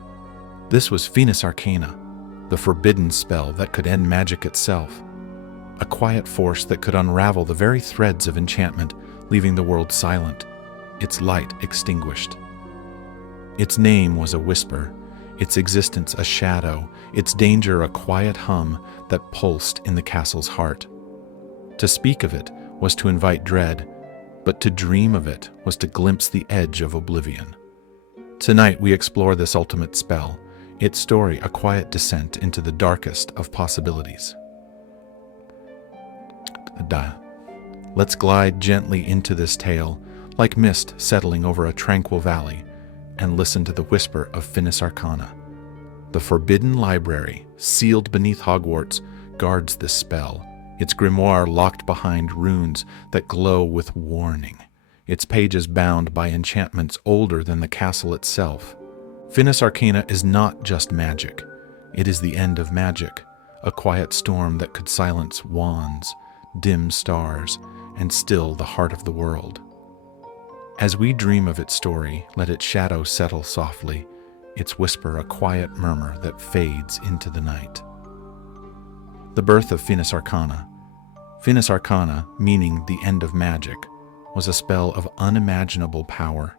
This was Finis Arcana, the forbidden spell that could end magic itself, a quiet force that could unravel the very threads of enchantment, leaving the world silent, its light extinguished. Its name was a whisper, its existence a shadow, its danger a quiet hum that pulsed in the castle's heart. To speak of it was to invite dread, but to dream of it was to glimpse the edge of oblivion. Tonight we explore this ultimate spell, its story a quiet descent into the darkest of possibilities. Let's glide gently into this tale, like mist settling over a tranquil valley, and listen to the whisper of Finis Arcana. The forbidden library, sealed beneath Hogwarts, guards this spell, its grimoire locked behind runes that glow with warning, its pages bound by enchantments older than the castle itself. Finis Arcana is not just magic. It is the end of magic, a quiet storm that could silence wands, dim stars, and still the heart of the world. As we dream of its story, let its shadow settle softly, its whisper a quiet murmur that fades into the night. The birth of Finis Arcana. Finis Arcana, meaning the end of magic, was a spell of unimaginable power.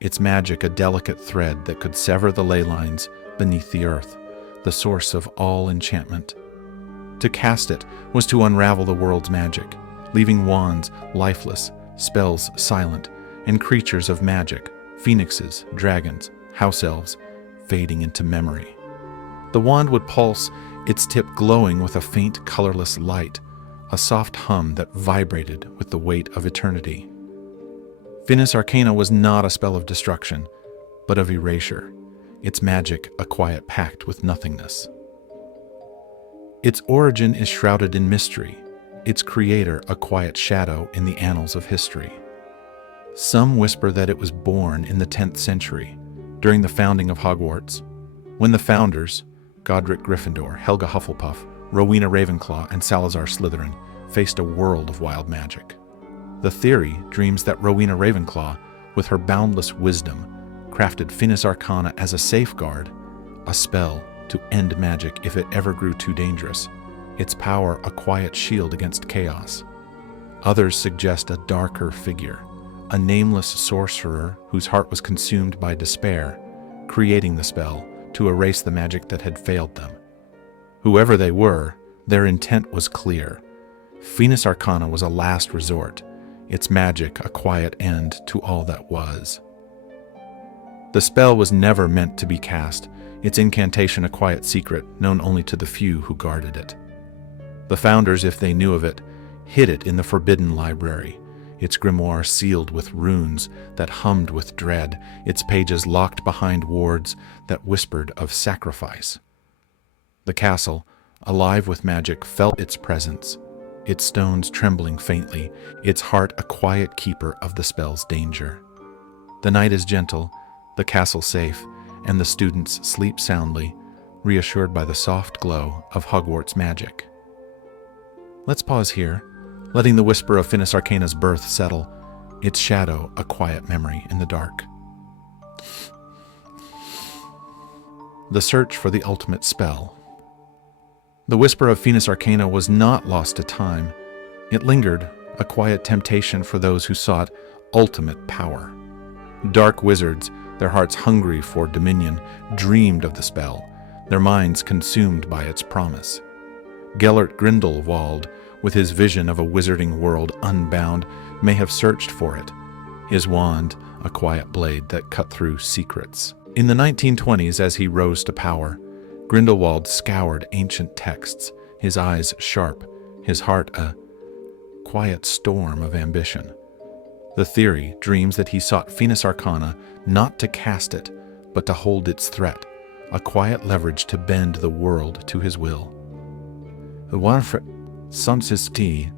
Its magic a delicate thread that could sever the ley lines beneath the earth, the source of all enchantment. To cast it was to unravel the world's magic, leaving wands lifeless, spells silent, and creatures of magic, phoenixes, dragons, house elves, fading into memory. The wand would pulse, its tip glowing with a faint, colorless light, a soft hum that vibrated with the weight of eternity. Finis Arcana was not a spell of destruction, but of erasure, its magic a quiet pact with nothingness. Its origin is shrouded in mystery, its creator a quiet shadow in the annals of history. Some whisper that it was born in the 10th century, during the founding of Hogwarts, when the founders, Godric Gryffindor, Helga Hufflepuff, Rowena Ravenclaw, and Salazar Slytherin, faced a world of wild magic. The theory dreams that Rowena Ravenclaw, with her boundless wisdom, crafted Finis Arcana as a safeguard, a spell to end magic if it ever grew too dangerous, its power a quiet shield against chaos. Others suggest a darker figure, a nameless sorcerer whose heart was consumed by despair, creating the spell to erase the magic that had failed them. Whoever they were, their intent was clear. Finis Arcana was a last resort, its magic a quiet end to all that was. The spell was never meant to be cast, its incantation a quiet secret known only to the few who guarded it. The founders, if they knew of it, hid it in the forbidden library, its grimoire sealed with runes that hummed with dread, its pages locked behind wards that whispered of sacrifice. The castle, alive with magic, felt its presence, its stones trembling faintly, its heart a quiet keeper of the spell's danger. The night is gentle, the castle safe, and the students sleep soundly, reassured by the soft glow of Hogwarts magic. Let's pause here, letting the whisper of Finis Arcana's birth settle, its shadow a quiet memory in the dark. The search for the ultimate spell. The whisper of Finis Arcana was not lost to time. It lingered, a quiet temptation for those who sought ultimate power. Dark wizards, their hearts hungry for dominion, dreamed of the spell, their minds consumed by its promise. Gellert Grindelwald, with his vision of a wizarding world unbound, may have searched for it, his wand a quiet blade that cut through secrets. In the 1920s, as he rose to power, Grindelwald scoured ancient texts, his eyes sharp, his heart a quiet storm of ambition. The theory dreams that he sought Finis Arcana not to cast it, but to hold its threat, a quiet leverage to bend the world to his will. The one for Sansisti,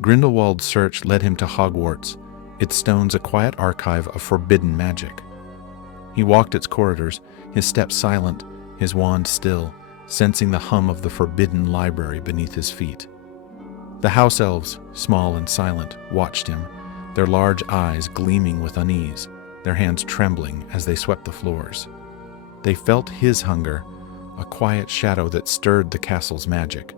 Grindelwald's search led him to Hogwarts, its stones a quiet archive of forbidden magic. He walked its corridors, his steps silent, his wand still, sensing the hum of the forbidden library beneath his feet. The house elves, small and silent, watched him, their large eyes gleaming with unease, their hands trembling as they swept the floors. They felt his hunger, a quiet shadow that stirred the castle's magic,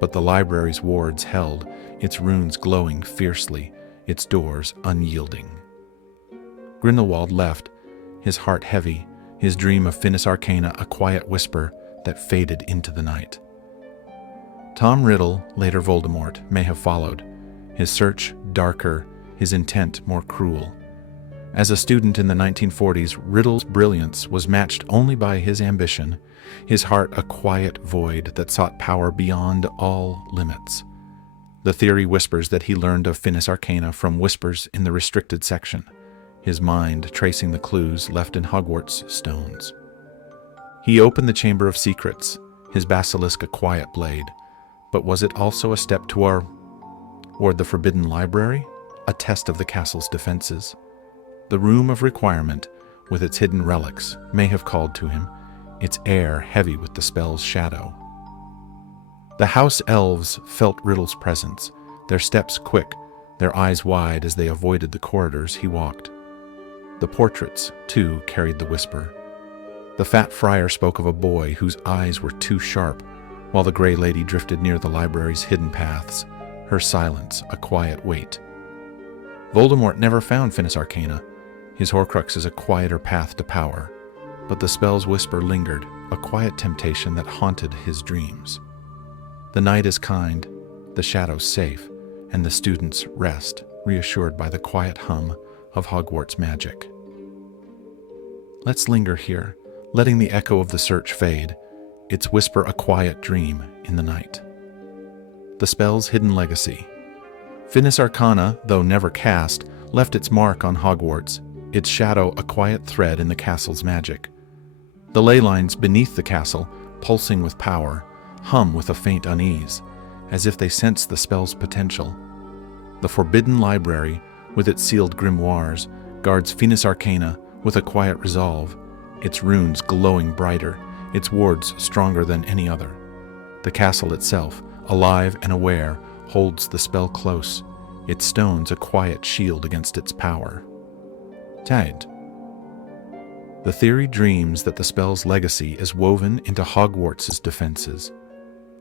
but the library's wards held, its runes glowing fiercely, its doors unyielding. Grindelwald left, his heart heavy, his dream of Finis Arcana a quiet whisper that faded into the night. Tom Riddle, later Voldemort, may have followed, his search darker, his intent more cruel. As a student in the 1940s, Riddle's brilliance was matched only by his ambition, his heart a quiet void that sought power beyond all limits. The theory whispers that he learned of Finis Arcana from whispers in the restricted section, his mind tracing the clues left in Hogwarts stones. He opened the Chamber of Secrets, his basilisk a quiet blade, but was it also a step toward the Forbidden Library, a test of the castle's defenses? The Room of Requirement, with its hidden relics, may have called to him, its air heavy with the spell's shadow. The house elves felt Riddle's presence, their steps quick, their eyes wide as they avoided the corridors he walked. The portraits, too, carried the whisper. The fat friar spoke of a boy whose eyes were too sharp, while the gray lady drifted near the library's hidden paths, her silence a quiet weight. Voldemort never found Finis Arcana, his Horcrux is a quieter path to power, but the spell's whisper lingered, a quiet temptation that haunted his dreams. The night is kind, the shadows safe, and the students rest, reassured by the quiet hum of Hogwarts magic. Let's linger here, letting the echo of the search fade, its whisper a quiet dream in the night. The spell's hidden legacy. Finis Arcana, though never cast, left its mark on Hogwarts, its shadow a quiet thread in the castle's magic. The ley lines beneath the castle, pulsing with power, hum with a faint unease, as if they sense the spell's potential. The Forbidden Library, with its sealed grimoires, guards Finis Arcana with a quiet resolve, its runes glowing brighter, its wards stronger than any other. The castle itself, alive and aware, holds the spell close, its stones a quiet shield against its power. Tide. The theory dreams that the spell's legacy is woven into Hogwarts' defenses.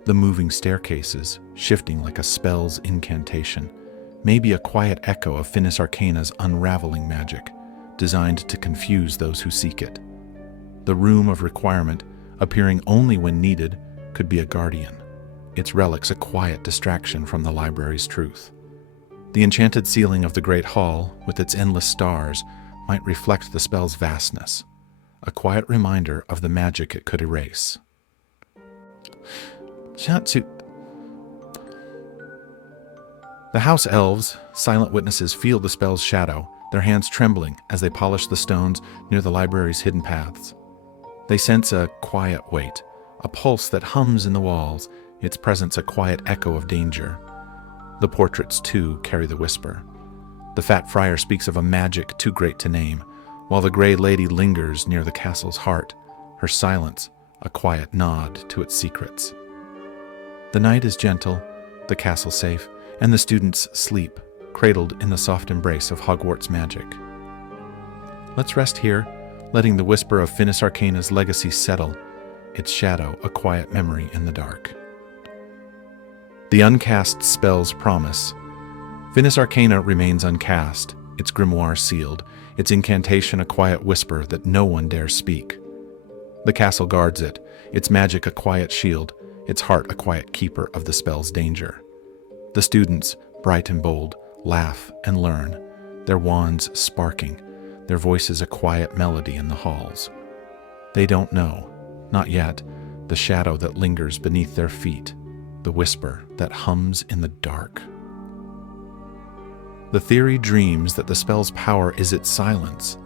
The moving staircases, shifting like a spell's incantation, may be a quiet echo of Finis Arcana's unraveling magic, designed to confuse those who seek it. The Room of Requirement, appearing only when needed, could be a guardian, its relics a quiet distraction from the library's truth. The enchanted ceiling of the Great Hall, with its endless stars, might reflect the spell's vastness, a quiet reminder of the magic it could erase. Shatsu. The house elves, silent witnesses, feel the spell's shadow, their hands trembling as they polish the stones near the library's hidden paths. They sense a quiet weight, a pulse that hums in the walls, its presence a quiet echo of danger. The portraits, too, carry the whisper. The fat friar speaks of a magic too great to name, while the gray lady lingers near the castle's heart, her silence a quiet nod to its secrets. The night is gentle, the castle safe, and the students sleep, cradled in the soft embrace of Hogwarts magic. Let's rest here, letting the whisper of Finis Arcana's legacy settle, its shadow a quiet memory in the dark. The uncast spell's promise. Finis Arcana remains uncast, its grimoire sealed, its incantation a quiet whisper that no one dares speak. The castle guards it, its magic a quiet shield, its heart a quiet keeper of the spell's danger. The students, bright and bold, laugh and learn, their wands sparking, their voices a quiet melody in the halls. They don't know, not yet, the shadow that lingers beneath their feet, the whisper that hums in the dark. The theory dreams that the spell's power is its silence,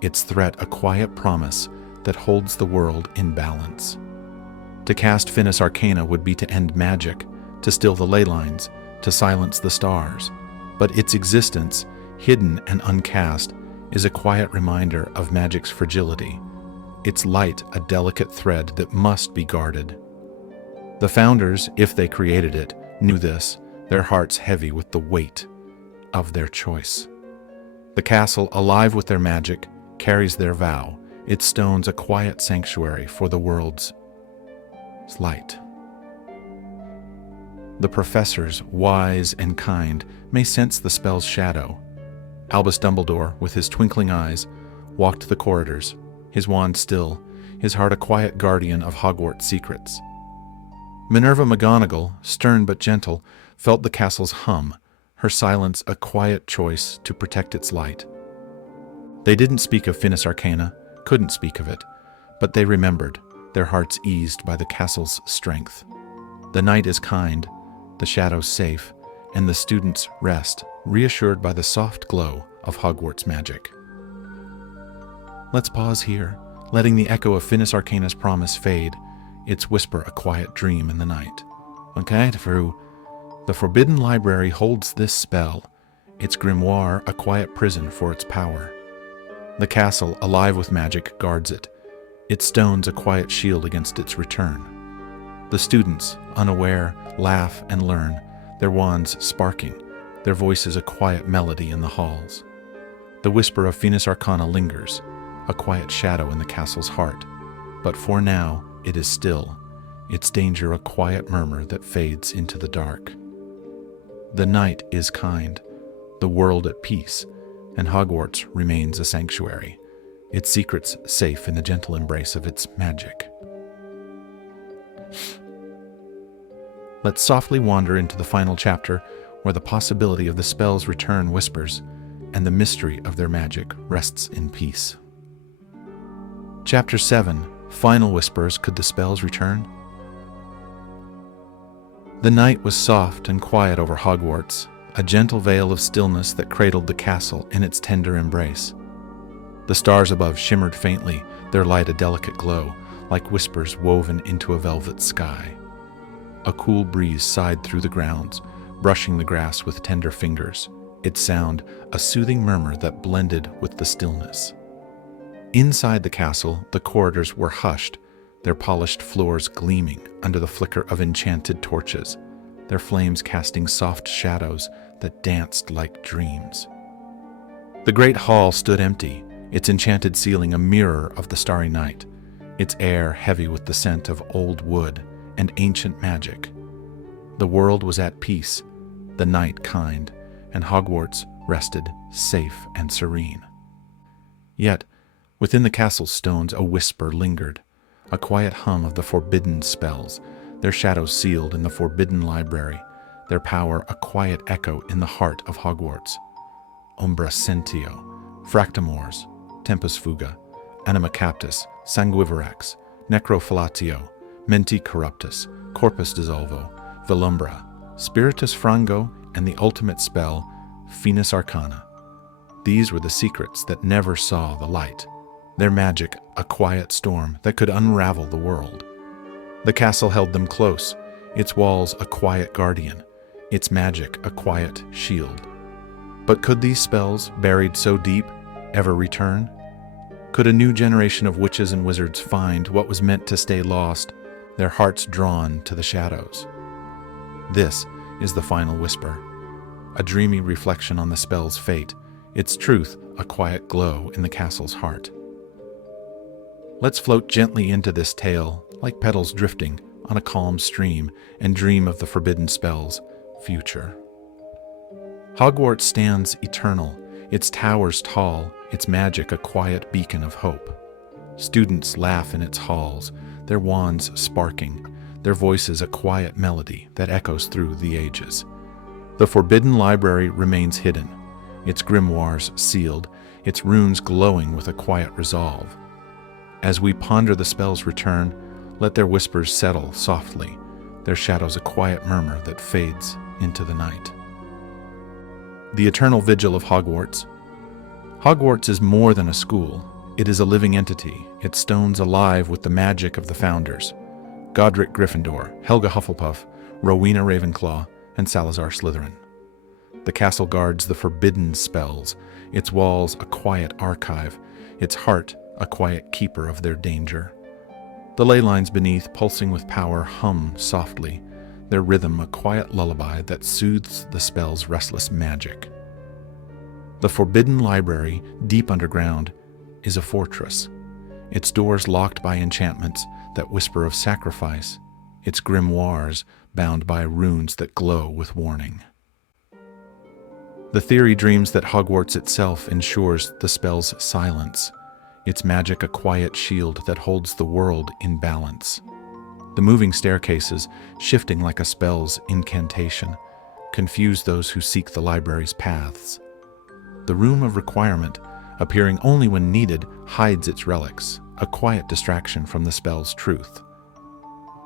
its threat a quiet promise that holds the world in balance. To cast Finis Arcana would be to end magic, to still the ley lines, to silence the stars, but its existence, hidden and uncast, is a quiet reminder of magic's fragility, its light a delicate thread that must be guarded. The founders, if they created it, knew this, their hearts heavy with the weight of their choice. The castle, alive with their magic, carries their vow, its stones a quiet sanctuary for the world's light. The professors, wise and kind, may sense the spell's shadow. Albus Dumbledore, with his twinkling eyes, walked the corridors, his wand still, his heart a quiet guardian of Hogwarts secrets. Minerva McGonagall, stern but gentle, felt the castle's hum, her silence a quiet choice to protect its light. They didn't speak of Finis Arcana, couldn't speak of it, but they remembered, their hearts eased by the castle's strength. The night is kind, the shadows safe, and the students rest, reassured by the soft glow of Hogwarts magic. Let's pause here, letting the echo of Finis Arcana's promise fade, its whisper a quiet dream in the night. Okay, the Forbidden Library holds this spell, its grimoire a quiet prison for its power. The castle, alive with magic, guards it, its stones a quiet shield against its return. The students, unaware, laugh and learn, their wands sparking, their voices a quiet melody in the halls. The whisper of Finis Arcana lingers, a quiet shadow in the castle's heart, but for now it is still, its danger a quiet murmur that fades into the dark. The night is kind, the world at peace, and Hogwarts remains a sanctuary, its secrets safe in the gentle embrace of its magic. Let's softly wander into the final chapter, where the possibility of the spell's return whispers, and the mystery of their magic rests in peace. Chapter 7, Final Whispers, Could the Spells Return? The night was soft and quiet over Hogwarts, a gentle veil of stillness that cradled the castle in its tender embrace. The stars above shimmered faintly, their light a delicate glow, like whispers woven into a velvet sky. A cool breeze sighed through the grounds, brushing the grass with tender fingers, its sound a soothing murmur that blended with the stillness. Inside the castle, the corridors were hushed, their polished floors gleaming under the flicker of enchanted torches, their flames casting soft shadows that danced like dreams. The great hall stood empty, its enchanted ceiling a mirror of the starry night, its air heavy with the scent of old wood and ancient magic. The world was at peace, the night kind, and Hogwarts rested safe and serene. Yet, within the castle's stones a whisper lingered, a quiet hum of the forbidden spells, their shadows sealed in the Forbidden Library, their power a quiet echo in the heart of Hogwarts. Umbra Sentio, Fractamores, Tempus Fuga, Anima Captus, Sanguiverax, Necrophilatio, Menti Corruptus, Corpus Dissolvo, Velumbra, Spiritus Frango, and the ultimate spell, Finis Arcana. These were the secrets that never saw the light, their magic a quiet storm that could unravel the world. The castle held them close, its walls a quiet guardian, its magic a quiet shield. But could these spells, buried so deep, ever return? Could a new generation of witches and wizards find what was meant to stay lost, their hearts drawn to the shadows? This is the final whisper, a dreamy reflection on the spell's fate, its truth a quiet glow in the castle's heart. Let's float gently into this tale, like petals drifting on a calm stream, and dream of the forbidden spell's future. Hogwarts stands eternal, its towers tall, its magic a quiet beacon of hope. Students laugh in its halls, their wands sparking, their voices a quiet melody that echoes through the ages. The forbidden library remains hidden, its grimoires sealed, its runes glowing with a quiet resolve. As we ponder the spell's return, let their whispers settle softly, their shadows a quiet murmur that fades into the night. The eternal vigil of Hogwarts. Hogwarts is more than a school. It is a living entity, its stones alive with the magic of the founders. Godric Gryffindor, Helga Hufflepuff, Rowena Ravenclaw, and Salazar Slytherin. The castle guards the forbidden spells, its walls a quiet archive, its heart a quiet keeper of their danger. The ley lines beneath, pulsing with power, hum softly, their rhythm a quiet lullaby that soothes the spell's restless magic. The forbidden library, deep underground, is a fortress, its doors locked by enchantments that whisper of sacrifice, its grimoires bound by runes that glow with warning. The theory dreams that Hogwarts itself ensures the spell's silence, its magic a quiet shield that holds the world in balance. The moving staircases, shifting like a spell's incantation, confuse those who seek the library's paths. The room of requirement, appearing only when needed, hides its relics, a quiet distraction from the spell's truth.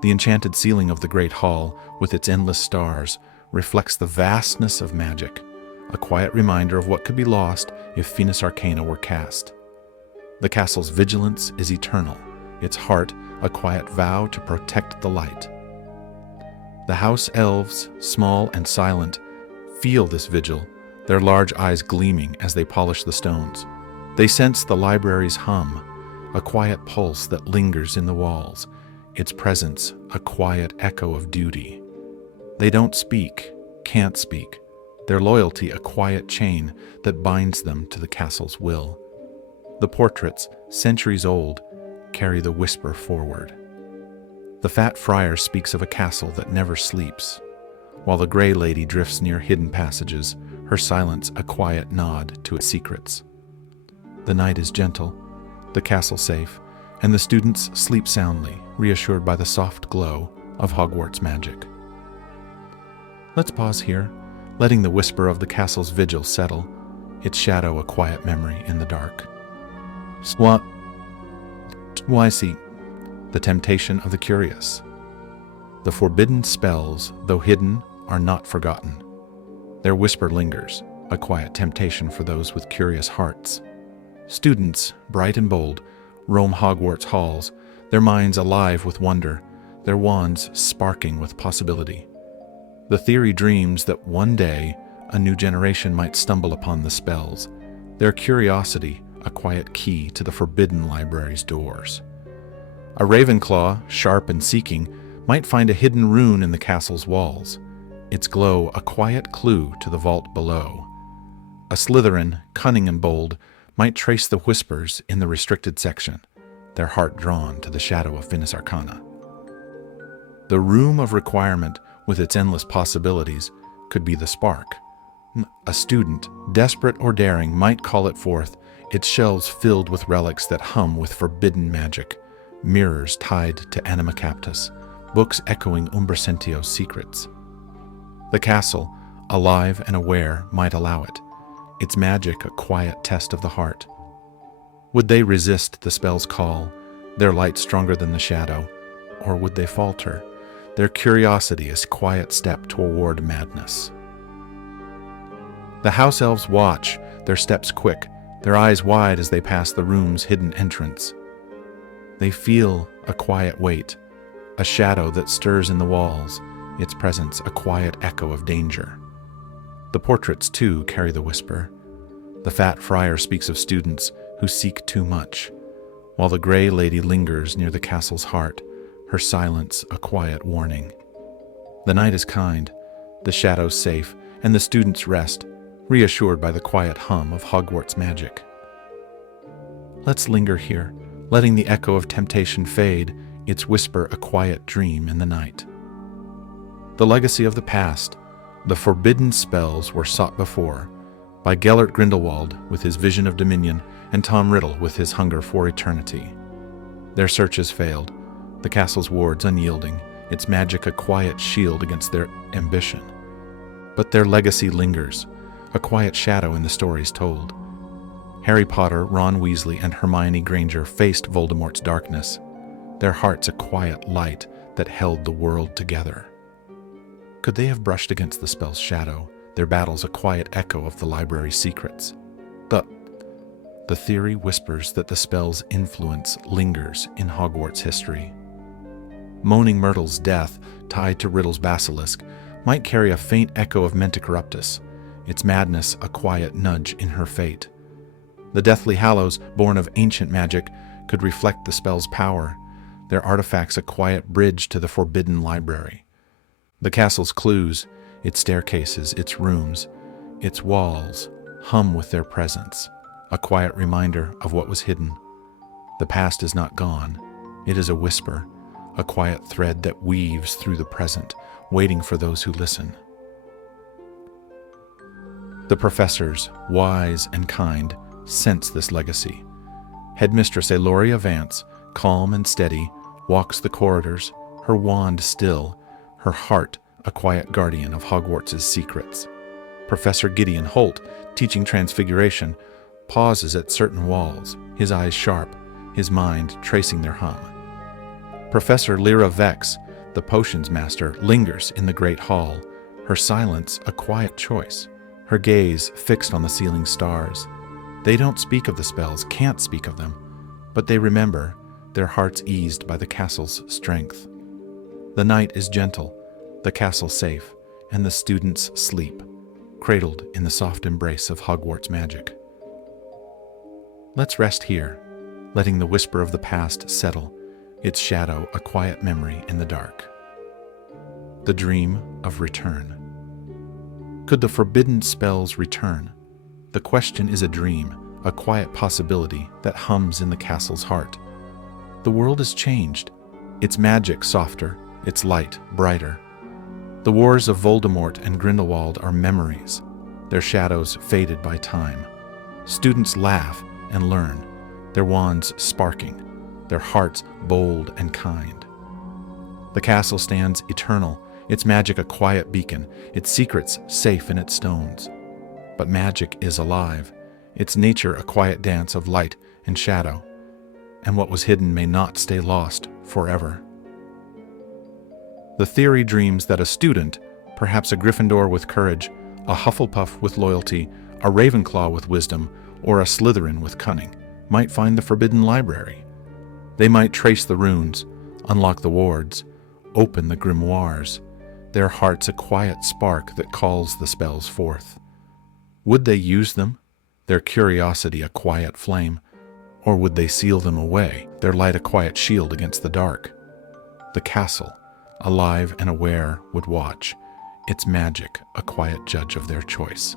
The enchanted ceiling of the Great Hall, with its endless stars, reflects the vastness of magic, a quiet reminder of what could be lost if Finis Arcana were cast. The castle's vigilance is eternal, its heart a quiet vow to protect the light. The house elves, small and silent, feel this vigil, their large eyes gleaming as they polish the stones. They sense the library's hum, a quiet pulse that lingers in the walls, its presence a quiet echo of duty. They don't speak, can't speak, their loyalty a quiet chain that binds them to the castle's will. The portraits, centuries old, carry the whisper forward. The fat friar speaks of a castle that never sleeps, while the gray lady drifts near hidden passages, her silence a quiet nod to its secrets. The night is gentle, the castle safe, and the students sleep soundly, reassured by the soft glow of Hogwarts magic. Let's pause here, letting the whisper of the castle's vigil settle, its shadow a quiet memory in the dark. Why see the temptation of the curious. The forbidden spells, though hidden, are not forgotten. Their whisper lingers, a quiet temptation for those with curious hearts. Students, bright and bold, roam Hogwarts halls, their minds alive with wonder, their wands sparking with possibility. The theory dreams that one day a new generation might stumble upon the spells, their curiosity a quiet key to the forbidden library's doors. A Ravenclaw, sharp and seeking, might find a hidden rune in the castle's walls, its glow a quiet clue to the vault below. A Slytherin, cunning and bold, might trace the whispers in the restricted section, their heart drawn to the shadow of Finis Arcana. The room of requirement, with its endless possibilities, could be the spark. A student, desperate or daring, might call it forth, its shelves filled with relics that hum with forbidden magic, mirrors tied to Anima Captus, books echoing Umbracentio's secrets. The castle, alive and aware, might allow it, its magic a quiet test of the heart. Would they resist the spell's call, their light stronger than the shadow, or would they falter, their curiosity a quiet step toward madness? The house elves watch, their steps quick, their eyes wide as they pass the room's hidden entrance. They feel a quiet weight, a shadow that stirs in the walls, its presence a quiet echo of danger. The portraits, too, carry the whisper. The fat friar speaks of students who seek too much, while the gray lady lingers near the castle's heart, her silence a quiet warning. The night is kind, the shadows safe, and the students rest, reassured by the quiet hum of Hogwarts magic. Let's linger here, letting the echo of temptation fade, its whisper a quiet dream in the night. The legacy of the past, the forbidden spells were sought before, by Gellert Grindelwald with his vision of dominion, and Tom Riddle with his hunger for eternity. Their searches failed, the castle's wards unyielding, its magic a quiet shield against their ambition. But their legacy lingers, a quiet shadow in the stories told. Harry Potter, Ron Weasley, and Hermione Granger faced Voldemort's darkness, their hearts a quiet light that held the world together. Could they have brushed against the spell's shadow, their battles a quiet echo of the library's secrets? The theory whispers that the spell's influence lingers in Hogwarts history. Moaning Myrtle's death, tied to Riddle's basilisk, might carry a faint echo of Menta Corruptus, its madness a quiet nudge in her fate. The Deathly Hallows, born of ancient magic, could reflect the spell's power, their artifacts a quiet bridge to the forbidden library. The castle's clues, its staircases, its rooms, its walls, hum with their presence, a quiet reminder of what was hidden. The past is not gone. It is a whisper, a quiet thread that weaves through the present, waiting for those who listen. The professors, wise and kind, sense this legacy. Headmistress Eloria Vance, calm and steady, walks the corridors, her wand still, her heart a quiet guardian of Hogwarts' secrets. Professor Gideon Holt, teaching Transfiguration, pauses at certain walls, his eyes sharp, his mind tracing their hum. Professor Lyra Vex, the potions master, lingers in the great hall, her silence a quiet choice, her gaze fixed on the ceiling stars. They don't speak of the spells, can't speak of them, but they remember, their hearts eased by the castle's strength. The night is gentle, the castle safe, and the students sleep, cradled in the soft embrace of Hogwarts magic. Let's rest here, letting the whisper of the past settle, its shadow a quiet memory in the dark. The dream of return. Could the forbidden spells return? The question is a dream, a quiet possibility that hums in the castle's heart. The world has changed, its magic softer, its light brighter. The wars of Voldemort and Grindelwald are memories, their shadows faded by time. Students laugh and learn, their wands sparking, their hearts bold and kind. The castle stands eternal, its magic a quiet beacon, its secrets safe in its stones. But magic is alive, its nature a quiet dance of light and shadow, and what was hidden may not stay lost forever. The theory dreams that a student, perhaps a Gryffindor with courage, a Hufflepuff with loyalty, a Ravenclaw with wisdom, or a Slytherin with cunning, might find the forbidden library. They might trace the runes, unlock the wards, open the grimoires, their hearts a quiet spark that calls the spells forth. Would they use them, their curiosity a quiet flame, or would they seal them away, their light a quiet shield against the dark? The castle, alive and aware, would watch, its magic a quiet judge of their choice.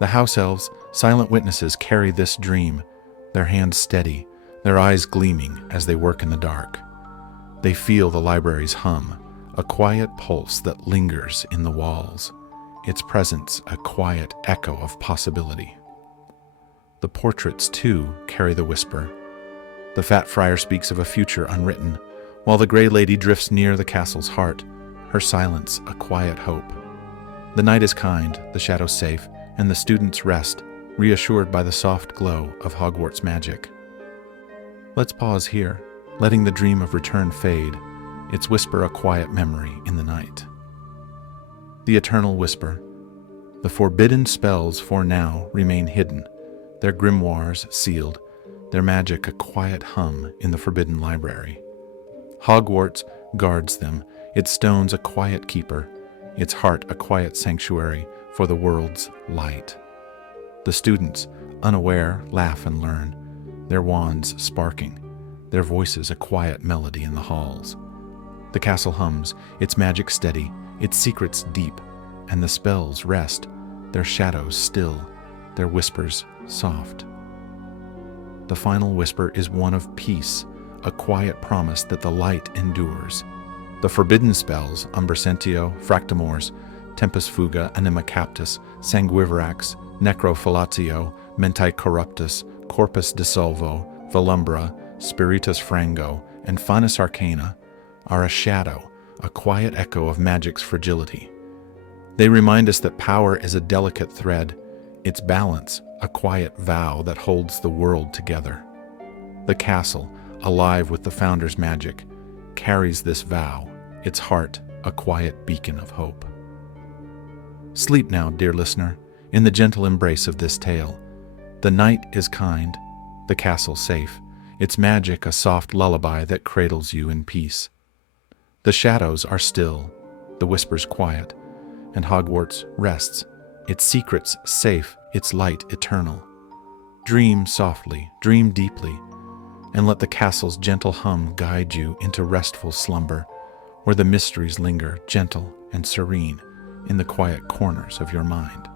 The house elves, silent witnesses, carry this dream, their hands steady, their eyes gleaming as they work in the dark. They feel the library's hum, a quiet pulse that lingers in the walls, its presence a quiet echo of possibility. The portraits, too, carry the whisper. The fat friar speaks of a future unwritten, while the gray lady drifts near the castle's heart, her silence a quiet hope. The night is kind, the shadows safe, and the students rest, reassured by the soft glow of Hogwarts magic. Let's pause here, letting the dream of return fade, its whisper a quiet memory in the night. The eternal whisper. The forbidden spells for now remain hidden, their grimoires sealed, their magic a quiet hum in the forbidden library. Hogwarts guards them, its stones a quiet keeper, its heart a quiet sanctuary for the world's light. The students, unaware, laugh and learn, their wands sparking, their voices a quiet melody in the halls. The castle hums, its magic steady, its secrets deep, and the spells rest, their shadows still, their whispers soft. the final whisper is one of peace, a quiet promise that the light endures. The forbidden spells, Umbracentio, Fractamores, Tempus Fuga, Anima Captus, Sanguiverax, Necrophilatio, Mentae Corruptus, Corpus Dissolvo, Velumbra, Spiritus Frango, and Finus Arcana, are a shadow, a quiet echo of magic's fragility. They remind us that power is a delicate thread, its balance a quiet vow that holds the world together. The castle, alive with the founder's magic, carries this vow, its heart a quiet beacon of hope. Sleep now, dear listener, in the gentle embrace of this tale. The night is kind, the castle safe, its magic a soft lullaby that cradles you in peace. The shadows are still, the whispers quiet, and Hogwarts rests, its secrets safe, its light eternal. Dream softly, dream deeply, and let the castle's gentle hum guide you into restful slumber, where the mysteries linger gentle and serene in the quiet corners of your mind.